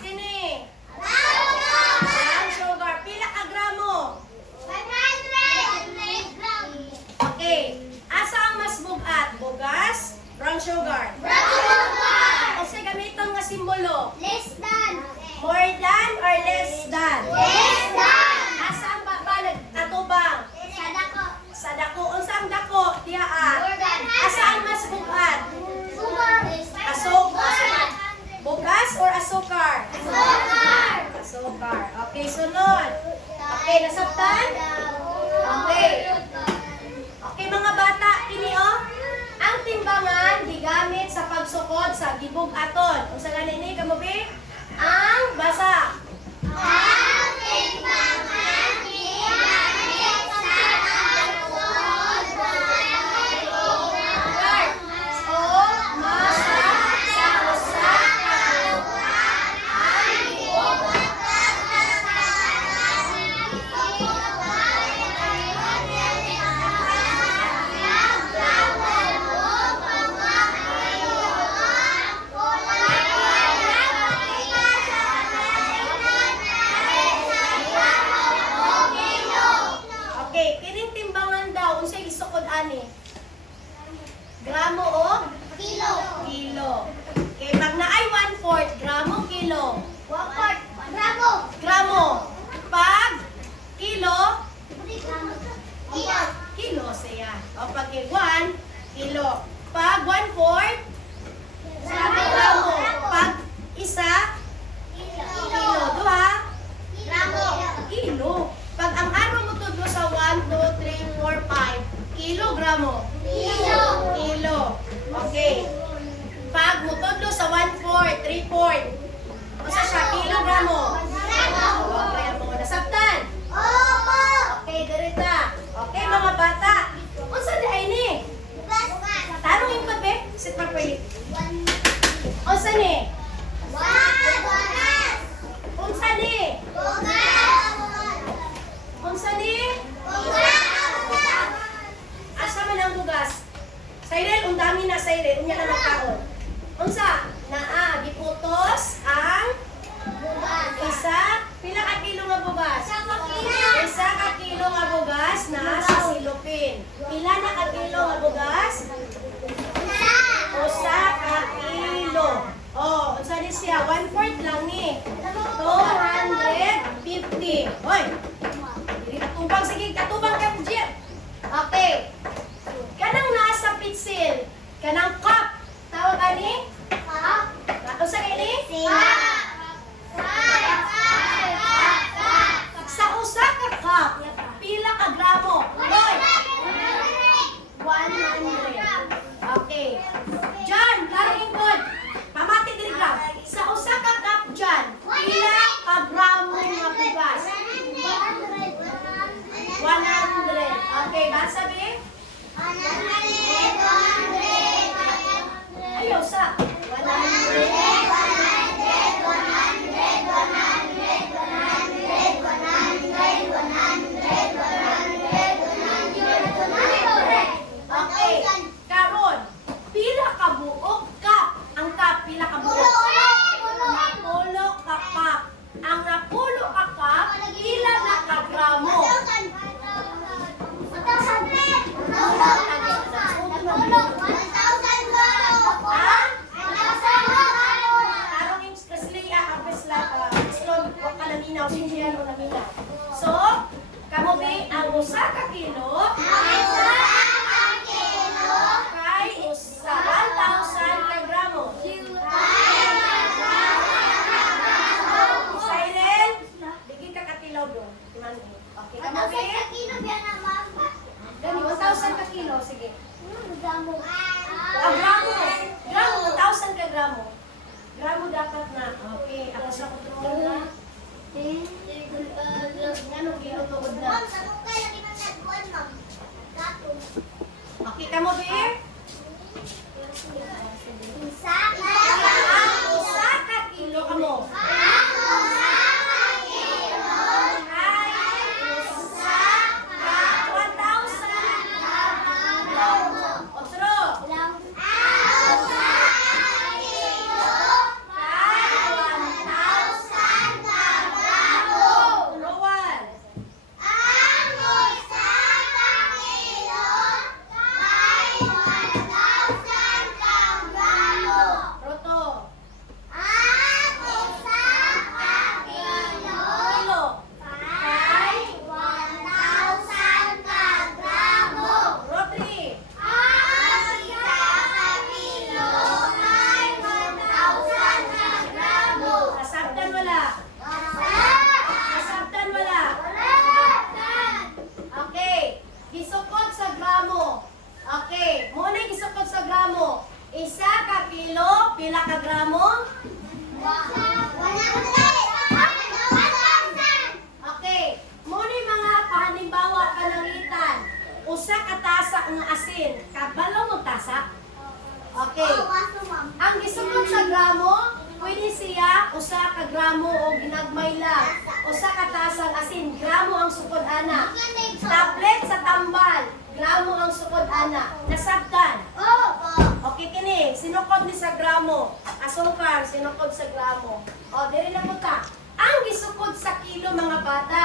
Kini. Brown sugar. Pila ka gramo? Okay. Asa ang mas bugat? Bugas? Brown sugar? O sa gamiton nga simbolo? More than or less than? Asa ang babalag? Atubang? Sa dako. Unsa ang dako? Tiyaan. Asa ang mas bugat? Asukar. Bugas or asukar? Asukar. Okay, sunod. Okay, nasabtan? Okay. Okay, mga bata, kini ang timbangan gigamit sa pagsukod sa gibug-aton. Unsa gani ni kamo be? Ang basa. O masa sa usa ka lugar ang asin. Pila na ka kilo nga bugas? Usa ka kilo. Oh, unsa ni siya? 1/4 lang ni. 250. Hoy. Dili katubang sige, katubang ka Jeep. Okay. Kanang nasa pitsil, kanang cup. Tawag ani? Unsa kay ni? Sa usa ka cup, pila ka gramo? Hoy. 100. Okay. John, karing good. Pamati diri ka. Sa usa ka cup John, pila ka gramo nga bugas? 100. Okay, basa bi? Ayaw sa 100. Okay. Karon, pila ka buok cup? Ang cup pila ka buok? Napulo ka cup. Ang napulo ka cup, pila na ka gramo? Ha? Tarong yung kasliya, ang slog, wag ka naminaw, sinsiyan mo naminaw. So, kamo be, ang usa ka kilo, kay usa 1,000 ka gramo. Silent, bigay ka katilaw doon. Okay, kamo be? Gani, 1,000 ka kilo, sige. Ang gramo, gramo, 1,000 ka gramo. Gramo dapat na. Okay, ako sa kutuloy na. Ano, kilo tuod na. Okay, kamo be? Ang usa ka kilo kamo. Isa ka kilo, pila ka gramo? Okay. Muna mga pahalimbawa panangitan. Usa ka tasa ng asin. Kabalo mo tasa? Okay. Ang gisukod sa gramo, pwede siya usa ka gramo o ginagmay lang. Usa ka tasang asin, gramo ang sukod ana. Tablet sa tambal, gramo ang sukod ana. Nasabtan. Okay kini, sinukod ni sa gramo. Asukar, sinukod sa gramo. O, diri na po ta. Ang gisukod sa kilo mga bata.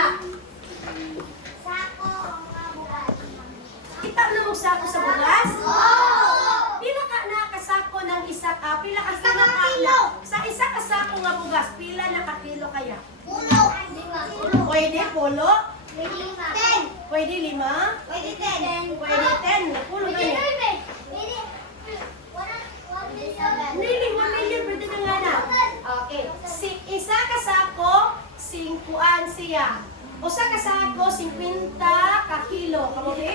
Kita na mo sako sa bugas? Pila ka na kasako ng isa ka? Pila ka kilo? Sa isa ka sako nga bugas, pila na ka kilo kaya? Pwede polo? Pwede 5? Pwede 10? Pwede 10? Pulo ganyan. Hindi, 1 million, pwede na nga na. Okay. Isa ka sako, 5 siya. Usa ka sako, 50 ka kilo. Kamu ba?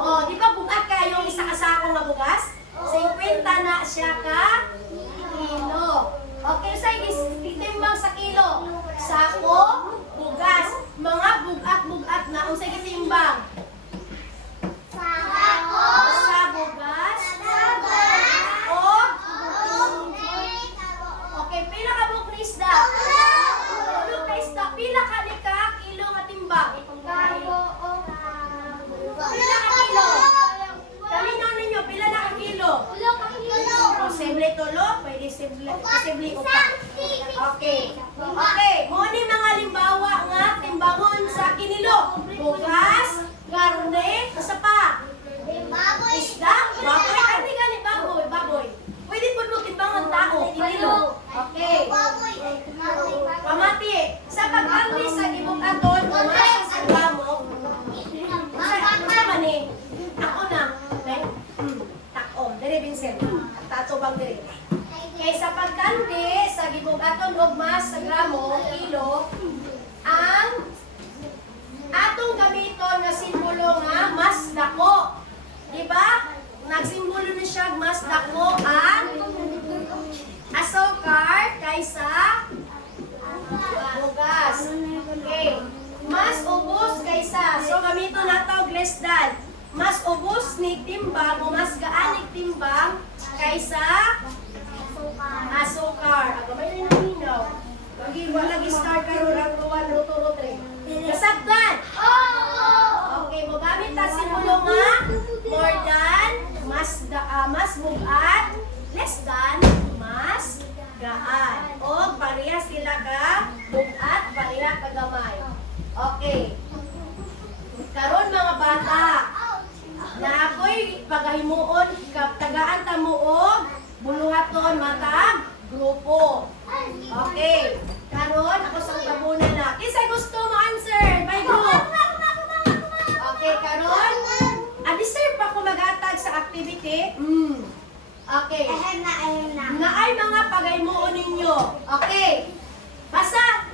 Oh, di ba bugat kayo isa ka sako nga bugas? 50 na siya ka kilo. Okay, sa itimbang sa kilo. Sako, bugas. Mga bugat-bugat na. Ang sige timbang. Sa bugas. Okay, pila ka buok ni isda? Ulo ka isda. Pila ka ni ka kilo nga timbang? Pila ka kilo? Kalinaw ninyo, pila na ka kilo? Posible tulo, pwede posible upa. Okay. Okay, muna mga limbawa nga bugaton og mas sa gramo, kilo, ang atong gamiton nga simbolo nga mas dako. Di ba? Nagsimbolo ni siya mas dako ang asukar kaysa bugas. Okay. Mas ubos kaysa. So gamiton nato og less than. Mas ubos ni timbang o mas gaan ni timbang kaysa asukar. Aga may ninaminaw. Lagi wala gi star karon ang ruwan ruto tre. Kasabtan. Okay, mo gamit ta simbolo nga more than, mas bugat, less than, mas gaan. O pareha sila ka bugat, pareha ka gamay. Okay. Karon mga bata, na ako'y paghimuon, tagaan ta mo og buluhaton matag grupo. Okay. Karon ako sa tabunan na. Kinsa gusto mo answer? By group. Okay, karon. Deserve pa ko magatag sa activity. Okay. Na ay mga paghimuon ninyo. Okay. Basa.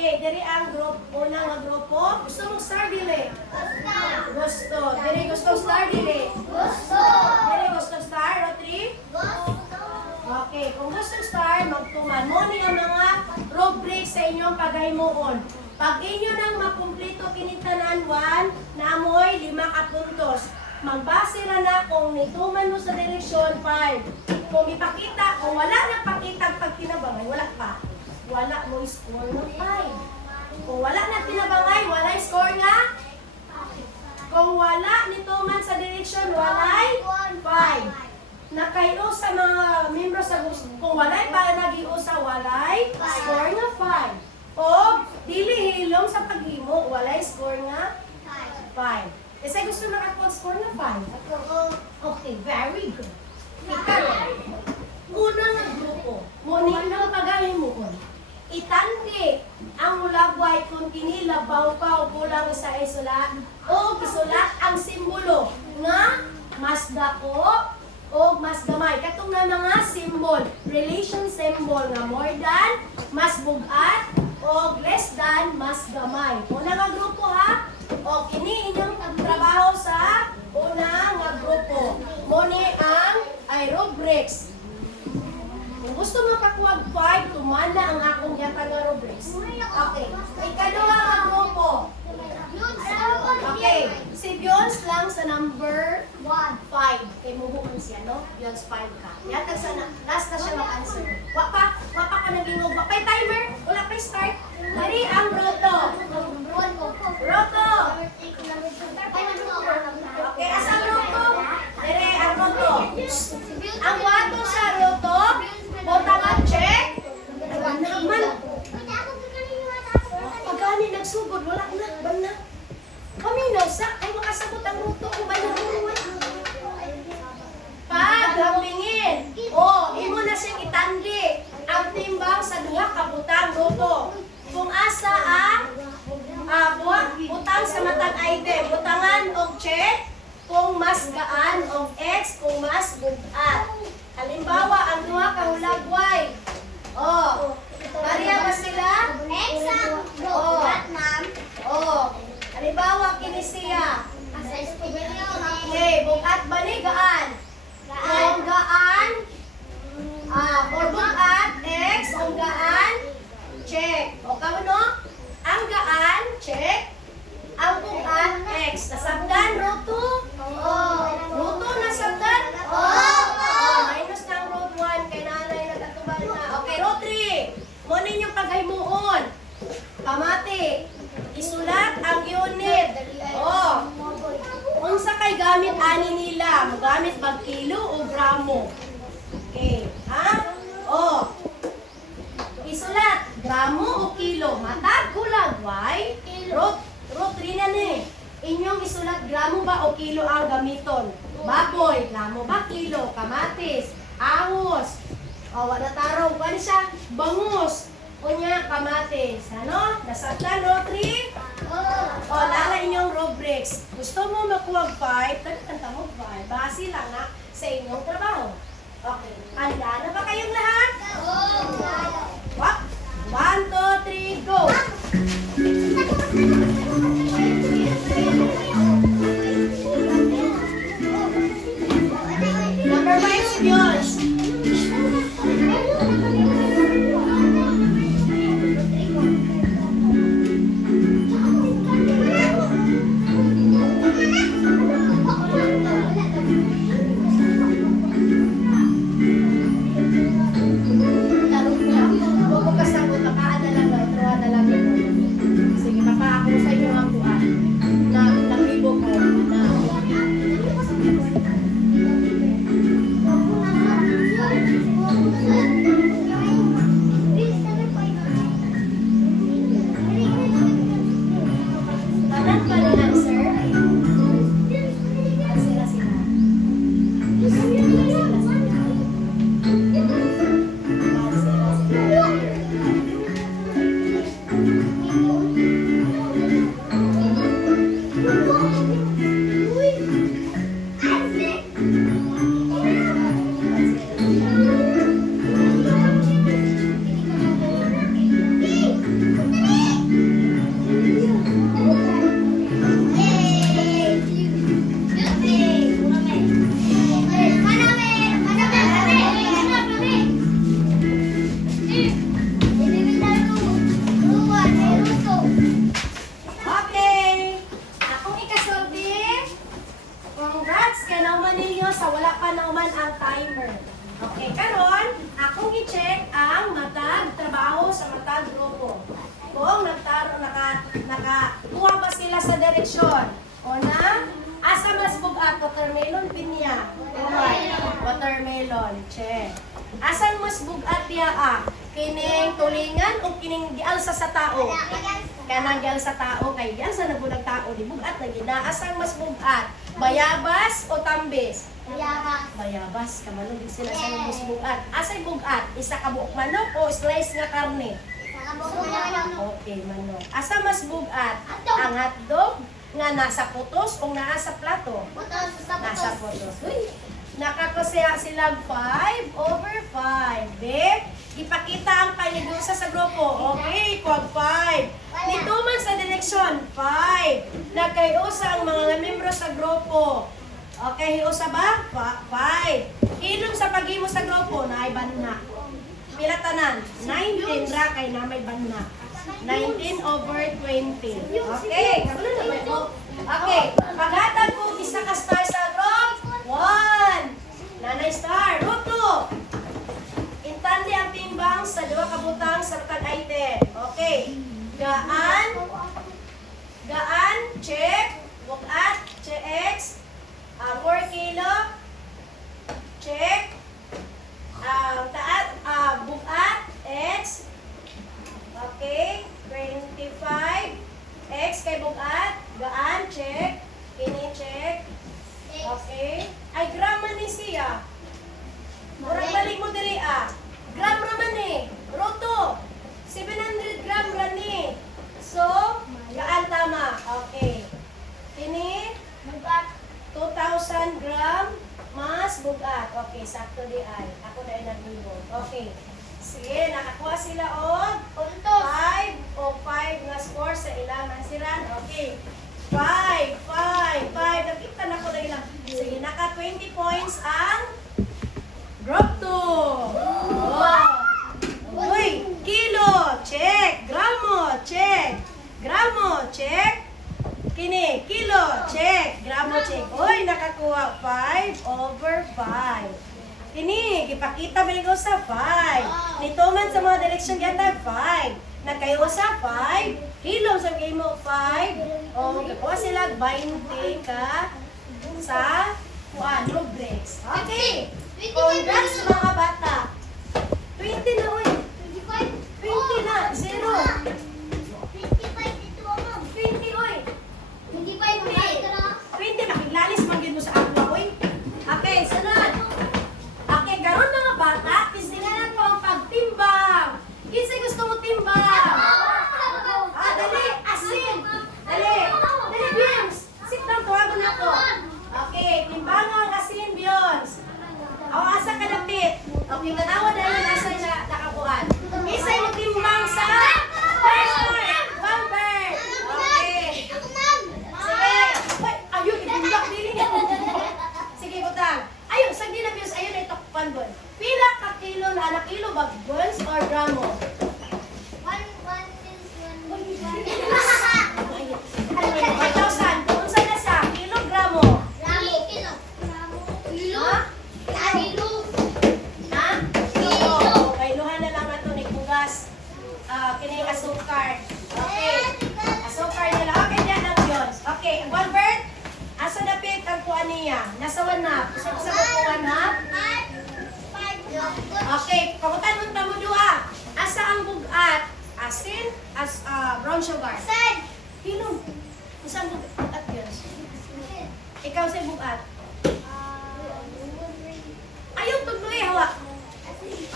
Okay, diri ang group, unang nga grupo. Gusto mong star dili? Gusto. Diri gusto star dili? Diri gusto star, Rotary? Okay, kung gusto star, magtuman mo ni ang mga rubric sa inyong paghimuon. Pag inyo nang makumpleto kinitanan 1, naamoy 5 ka puntos. Magbase ra na kung nituman mo sa direksyon 5. Kung ipakita, kung wala na pakita pag tinabangay, wala pa. Wala mo score ng 5. Kung wala na tinabangay, wala score nga. Kung wala nituman sa direksyon, walay 5. Nakayo sa mga membro sa gusto. Kung walay pa nag-iusa, walay score nga 5. O dili hilom sa paghimo, walay score nga 5. Kasi gusto makakuha-score na 5. Okay, very good. Ikaw, una nga grupo, muna ng paghimuon. Itandi ang mulagway kung kinilabaw-baw kulang sa isulat o isulat ang simbolo nga mas dako o mas gamay. Katong na mga symbol, relation symbol nga more than, mas bugat o less than, mas gamay. Una nga grupo ha, o kini inyong trabaho sa una nga grupo. Muni ang rubrics. Kung gusto mo kakuwag 5, tumanda ang akong yata nga rubrics. Okay. Ikaduha nga grupo. Okay. Si Beyonce lang sa number 5. Kay muhuon siya, no? Beyonce 5 ka. Yata sa last na siya mag-answer. Wapa ka naging wapa. Pay timer. Wala pay start. Dari ang roto. Roto. Okay, asa roto? Dari ang roto. Ang wato sa roto, botang at check. Naman. Pagani nagsugod, wala na. Bana. Kami sa ay makasagot ang roto kung ba yung paghambingin. Imo na siyang itandi ang timbang sa duha ka butang roto. Kung asa butang sa matag item, butangan og check kung mas gaan og X kung mas bugat. Halimbawa, ang duha ka hulagway. Pareha ba sila? X ang bugat, ma'am. Halimbawa, kini siya. Okay, bugat ba ni gaan? Kung gaan, or bugat, X, kung gaan, check. O kamo no? Ang gaan, check. Ang bugat, X. Nasabdan, roto? Roto, nasabdan? Minus ng root 1, kay nanay nagkatubal na. Okay, root 3. Muna yung paghimuon. Pamati. Isulat ang unit. Kung sa kay gamit ani nila, magamit bag kilo o gramo. Okay, ha? Isulat, gramo o kilo. Matag kulagway. Root 3 na ni. Inyo ba o kilo ang gamiton? Baboy, lamo ba kilo, kamatis, ahos, o wala tarong, ano siya? Bangus, unya, kamatis. Ano? Nasabtan, no? 3? O, lala inyong rubrics. Gusto mo makuha 5? Tagkanta mo 5. Base lang na sa inyong trabaho. Okay. Handa na ba kayong lahat? Wap! 1, 2, 3, go! Number 5 si Josh. Huwag mo kasabot, nakaan na lang, truha na lang. Sige, papaako sa inyo ang buwan na naglibo ko na. Tanan pa rin answer. Sila sila. Okay. Akong ikasulti. Congrats kay nauman ninyo sa wala pa nauman ang timer. Okay, karon akong i-check ang matag trabaho sa matag grupo. Kung nakakuha ba sila sa direksyon. Una, asa mas bugat, watermelon, pinya. Watermelon, check. Asan mas bugat ya kining tulingan o kining gialsa sa tao? Kanang gial sa tao kay gial sa nabulag tao di bugat na gina. Asang mas bugat? Bayabas o tambis? Bayabas, kamano din sila sa mas bugat. Asay bugat? Isa ka buok manok o slice nga karne? Okay, manok. Asa mas bugat? Ang hotdog nga nasa putos o nasa plato? Nasa putos. Uy, nakakosya sila 5/5. Ipakita ang panigusa sa grupo. Okay, kuwag 5. Dito man sa direksyon, 5. Nagkayusa ang mga membro sa grupo. Okay, hiusa ba? 5. Ilong sa pag-imo sa grupo, na ay banna. Pila tanan? 19 ra kay na may banna. 19/20. Okay, kagulo na ba ito? Okay, paghatag ko isa ka star sa group. 1. Nanay star. Root 2. Intandi ang timbang sa 2 kabutang sa matag item. Okay. Gaan, check. Bukat, check. 4 kilo, check. Bukat, X. Okay. 25. X kay bukat. Gaan, check. Kini, check. Okay. Ay, gram man ni siya. Murag balik mo diri Gram raman eh. Roto. 700 gram rani. So, gaan tama. Okay. Kini, 2,000 gram mas bugat. Okay, sakto di ay. Ako na ay nagbibo. Okay. Sige, nakakuha sila og 5 o 5 nga score sa ilang nansiran. Okay. 5. Nakita na ko na ilang. Sige, naka 20 points ang group 2. Uy, kilo, check. Gramo, check. Gramo, check. Kini, kilo, check. Gramo, check. Uy, nakakuha 5/5. Kini, ipakita ba ikaw sa 5. Nito man sa mga direksyon yata 5. Nagkayo sa 5. Kilo sa game mo 5. O, kakuha sila 20 ka sa rubrics. Okay. Congrats mga bata. 20 na, uy. 20 na. 0. 20, uy. 20, brown sugar. Sad. Hilom. Isang bukat yun. Ikaw sa bukat. Ayun, tuloy, hawa.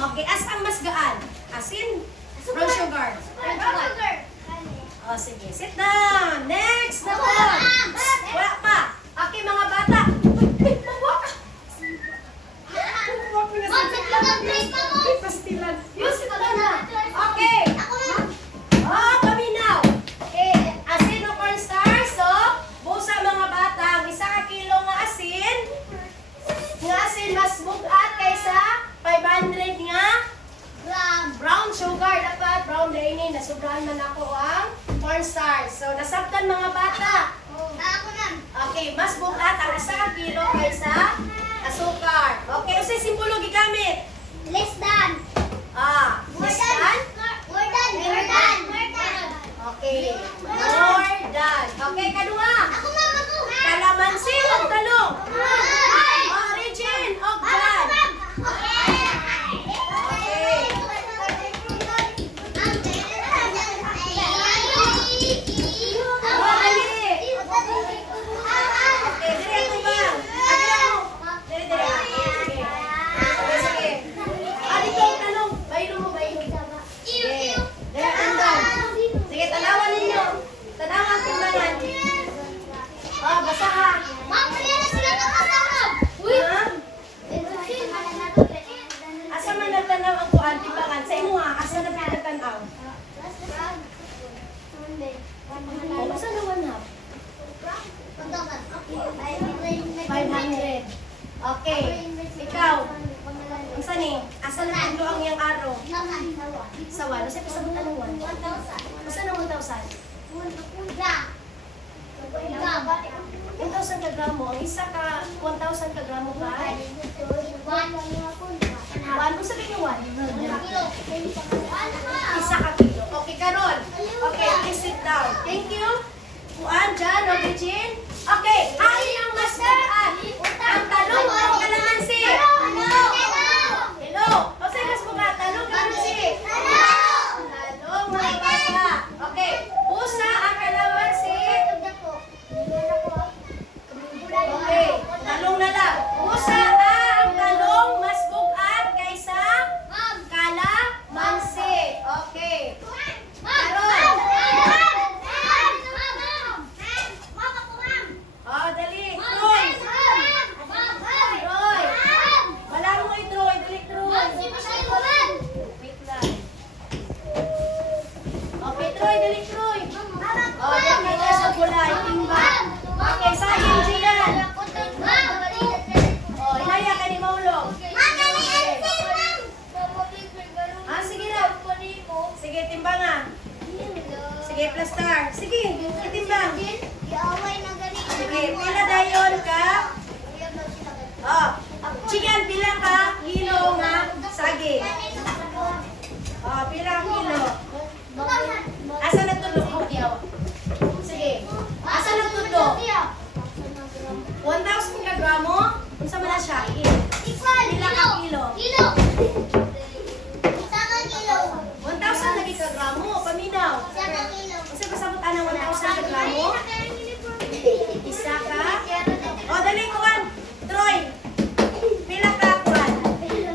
Okay, as ang mas gaan. Asin, brown sugar. Oh, sige. Sit down. Next naman. Wala pa. Okay, mga bata. Wait, mawa ka. Wait, pastilan. Yun, sit down na. Okay. Oh, paminaw. Okay, asin o cornstarch. So, busa mga bata, ang 1 kilo nga asin. Nga asin mas bugat kaysa 500 nga brown sugar. Dapat brown lainin. Nasubrahan man ako ang cornstarch. So, nasabtan mga bata. Okay, mas bugat ang 1 kilo kaysa asukar. Okay, usay simbolo gigamit. Less than. Less than? More than. Okay, more than. Okay, kadua. Ako ma'am, ako. Kalamansi o talong? Origin of John. Okay, dire ako ba? Dire, dire. Sige, sige. Dito ang talong. Bayro mo, bayro. Sige. Dire, andon. Sige, tanawan ninyo. Tanawan, timbangan. Basa ha. Ma'am, wala na sila nakasama. Ha? Asa man nagtanaw ang kuan, timbangan? Sa imo ha, asa na pinagtanaw? O, asa naman ha? 500. Okay. Ikaw, ang sani? Asa na pinlo ang iyang araw? Sa 1. Kasi pasabot ang 1. Asa na 1,000? 1,000 ka gramo. Ang isa ka 1,000 ka gramo ba? 1. Kung sabihin yung 1? Isa ka kilo. Okay, Karol. Okay, please sit down. Thank you. Kuan, Jan, okay, Jean. Okay, alin ang mas bugat? Ang talong o ang kalamansi? Hello. O sa'yo mas bugat? Talong, kalamansi? Talong, mga bata. Okay, usa ang kalamansi. Okay, talong na lang. Usa ang talong mas bugat kaysa kalamansi. Okay. Oh, dali. Troy. Troy. Wala mo kay Troy. Dali, Troy. Wait lang. Okay, Troy. Dali, Troy. Oh, dali ka sa gulay. Timbang. Okay, sayang Gian. Oh, inaya ka ni Maulong. Sige na. Sige, timbangan. Sige, plastar. Sige, itimbang. Sige, pila dayon ka? Oh, chicken, pila ka kilo nga saging? Oh, pila ang kilo? Asa nagtudlo? Sige. Asa nagtudlo? 1,000 ka gramo? Unsa man na siya? Pila ka kilo? 1,000 lagi ka gramo, paminaw. Kasi pasabutan ng 1,000 ka gramo? Isa ka? O, dali kuan. Troy, pila ka kuan?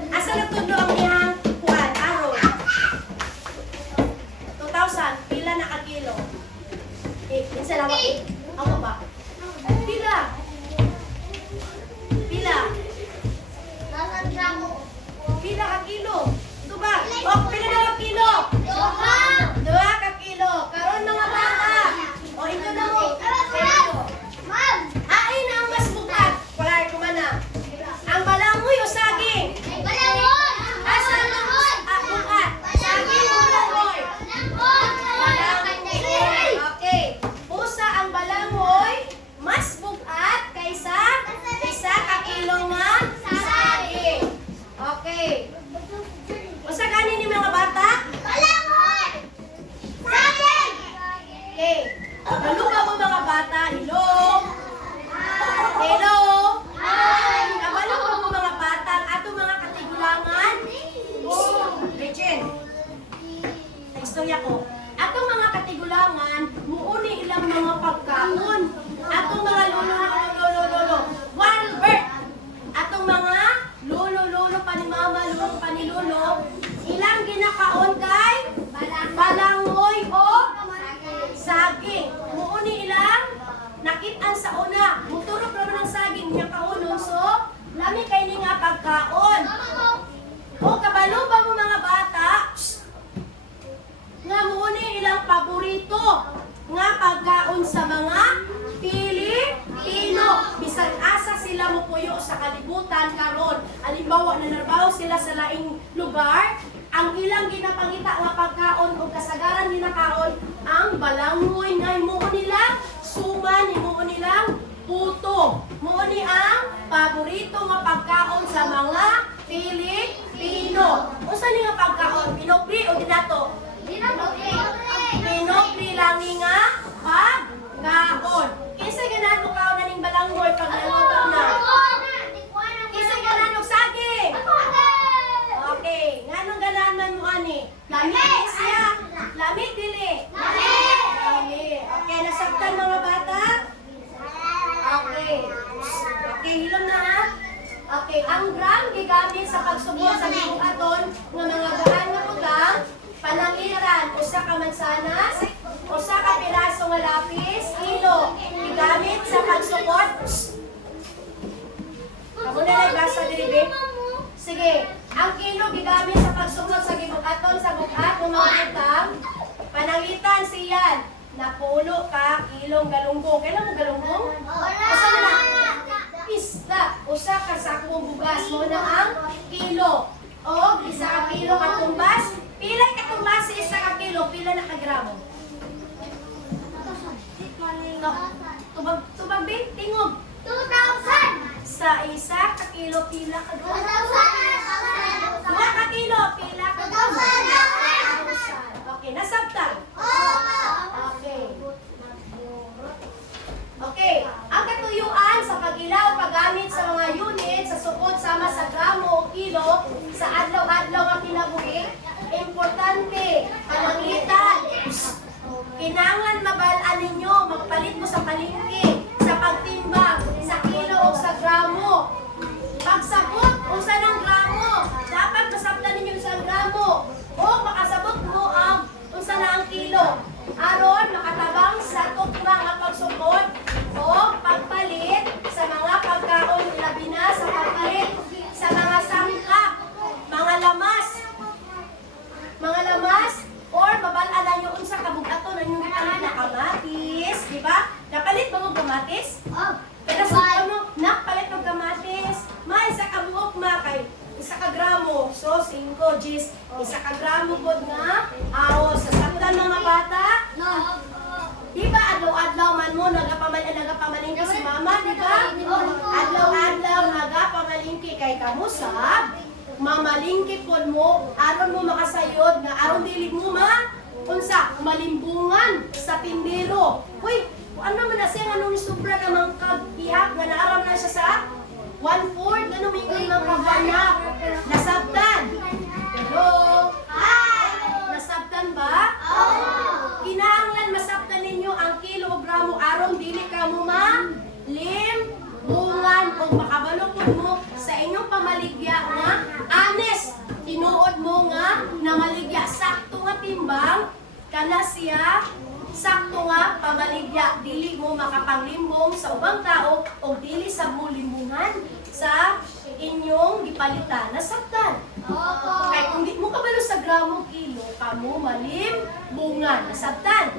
Asa nagtudlo ang iyang kuan? Araw. 2,000. Pila na ka kilo? Minsan lang ako. Ako ba? Pila? Pila? Pila ka kilo? Ito ba? O, pila na ka kilo? 2 ka kilo. Karon mga bata. O, ito na mo. Hain ang mas bukat. Wala ko man na. Ang balangoy o saging? Asa ang bukat? Saging o balangoy? Balangoy. Okay. Pusa ang balangoy nakitaan sa una, muturok naman ang saging niya kaunon, so, lami kay ni nga pagkaon. O kabalo ba mo mga bata? Nga muna ilang paborito nga pagkaon sa mga Pilipino. Bisan asa sila mo puyo sa kalibutan karon. Halimbawa na narbaho sila sa laing lugar, ang ilang ginapangita nga pagkaon o kasagaran ginakaon ang balangoy nga himuon nila, suman himuon nilang puto. Muoni ang paborito nga pagkaon sa mga Pilipino. Unsa ni nga pagkaon? Pinopri o dinato? Pinopri lang ni nga pagkaon. Kinsa ganahan mo kaon na ning balanghoy pag naluto na? Kinsa ganahan og saging? Okay, nganong ganahan man mo ani? Lamig siya. Lamig dili. Lamig. Okay, nasabtan mga bata? Okay. Okay, hilom na ha? Okay, ang gram gigamit sa pagsubok sa buhaton nga mga gaan nga utang, panangiran, usa ka mansanas, usa ka piraso nga lapis, kilo, gigamit sa pagsubok. Ako na lang basa diri. Sige, ang kilo gigamit sa pagsubok sa gibuhaton sa buhat ng mga utang, panangitan siyan. Napulo ka kilong galunggong. Kailan mo galunggong? Usa na lang. Isda. Usa ka sakong bugas mo na ang kilo. O, isa ka kilo katumbas. Pila ka tumbas sa isa ka kilo? Pila na kagramo? Tubag bin, tingog. 2,000! Sa isa ka kilo, pila ka gramo? 2 ka kilo, pila ka gramo? 1,000. Okay, nasabtan. Okay. Okay, ang katuyuan sa pag-ilaw paggamit sa mga unit sa sukod sama sa gramo o kilo sa adlaw-adlaw nga kinabuhi, importante, pananglitan. Kinangan mabalaan ninyo, magpalit mo sa palengke, sa pagtimbang, sa kilo o sa gramo. Pagsabot, unsa ng gramo, dapat masabtan ninyo sa gramo. O makasabot mo ang unsa na ang kilo. Aron makatabang sa tukmang ang pagsukod o pagpalit sa mga pagkaon, labi na sa pagpalit sa mga sangkap, mga lamas, or mabalaan yung unsa kabugaton ang yung kapalit na kamatis, di ba? Napalit ba mo kamatis? Pero sa mo, napalit mo kamatis, may isa ka buok kay isa ka gramo, so 5 Gs, isa ka gramo pod nga, sa saktan mga bata, di ba adlaw-adlaw man mo nagapamalingki si mama, di ba? Adlaw-adlaw nagapamalingki kay kamusab, mamalingki pod mo, aron mo makasayod nga aron dili mo unsa malimbungan sa tindero. Uy, ano man na siya nga nung sobra namang kagihap nga naaram na siya sa 1/4 ano may mga kabanak. Nasabtan. Hello? Hi! Nasabtan ba? Kinahanglan masabtan ninyo ang kilogramo aron dili ka mo limbungan o makabalukod mo sa inyong pamaligya nga anes. Tinuod mo nga na maligya sakto nga timbang kana siya sakto nga pamaligya, dili mo makapanglimbong sa ubang tao o dili sa mulimbungan sa inyong gipalitan. Nasabtan. Kaya kung di mo kabalo sa gramo kilo, kamo malimbungan. Nasabtan.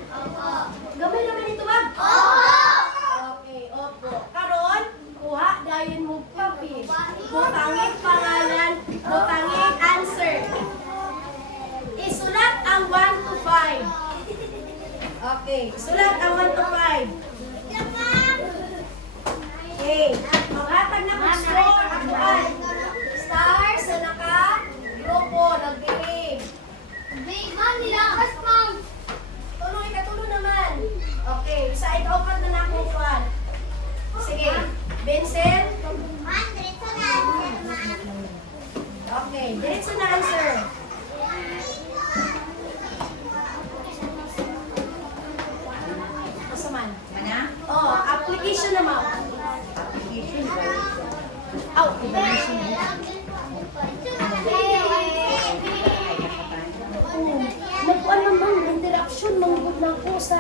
Gamay naman ito ba? Okay, opo. Karon, kuha dayon mo papel. Butangin pangalan, butangin answer. Isulat ang 1 to 5. Okay, sulat ang 1 to 5. Okay, maghatag na kung score ang buwan. Star sa naka-grupo, nag-behave. Tuloy, katulo naman. Okay, sa ikaw-upat na nakukuhan. Sige, Vincent. Okay, diretso na answer. Kasaman. Oh, application naman. Application. Nagkuhan naman, interaction, manggod na ako sa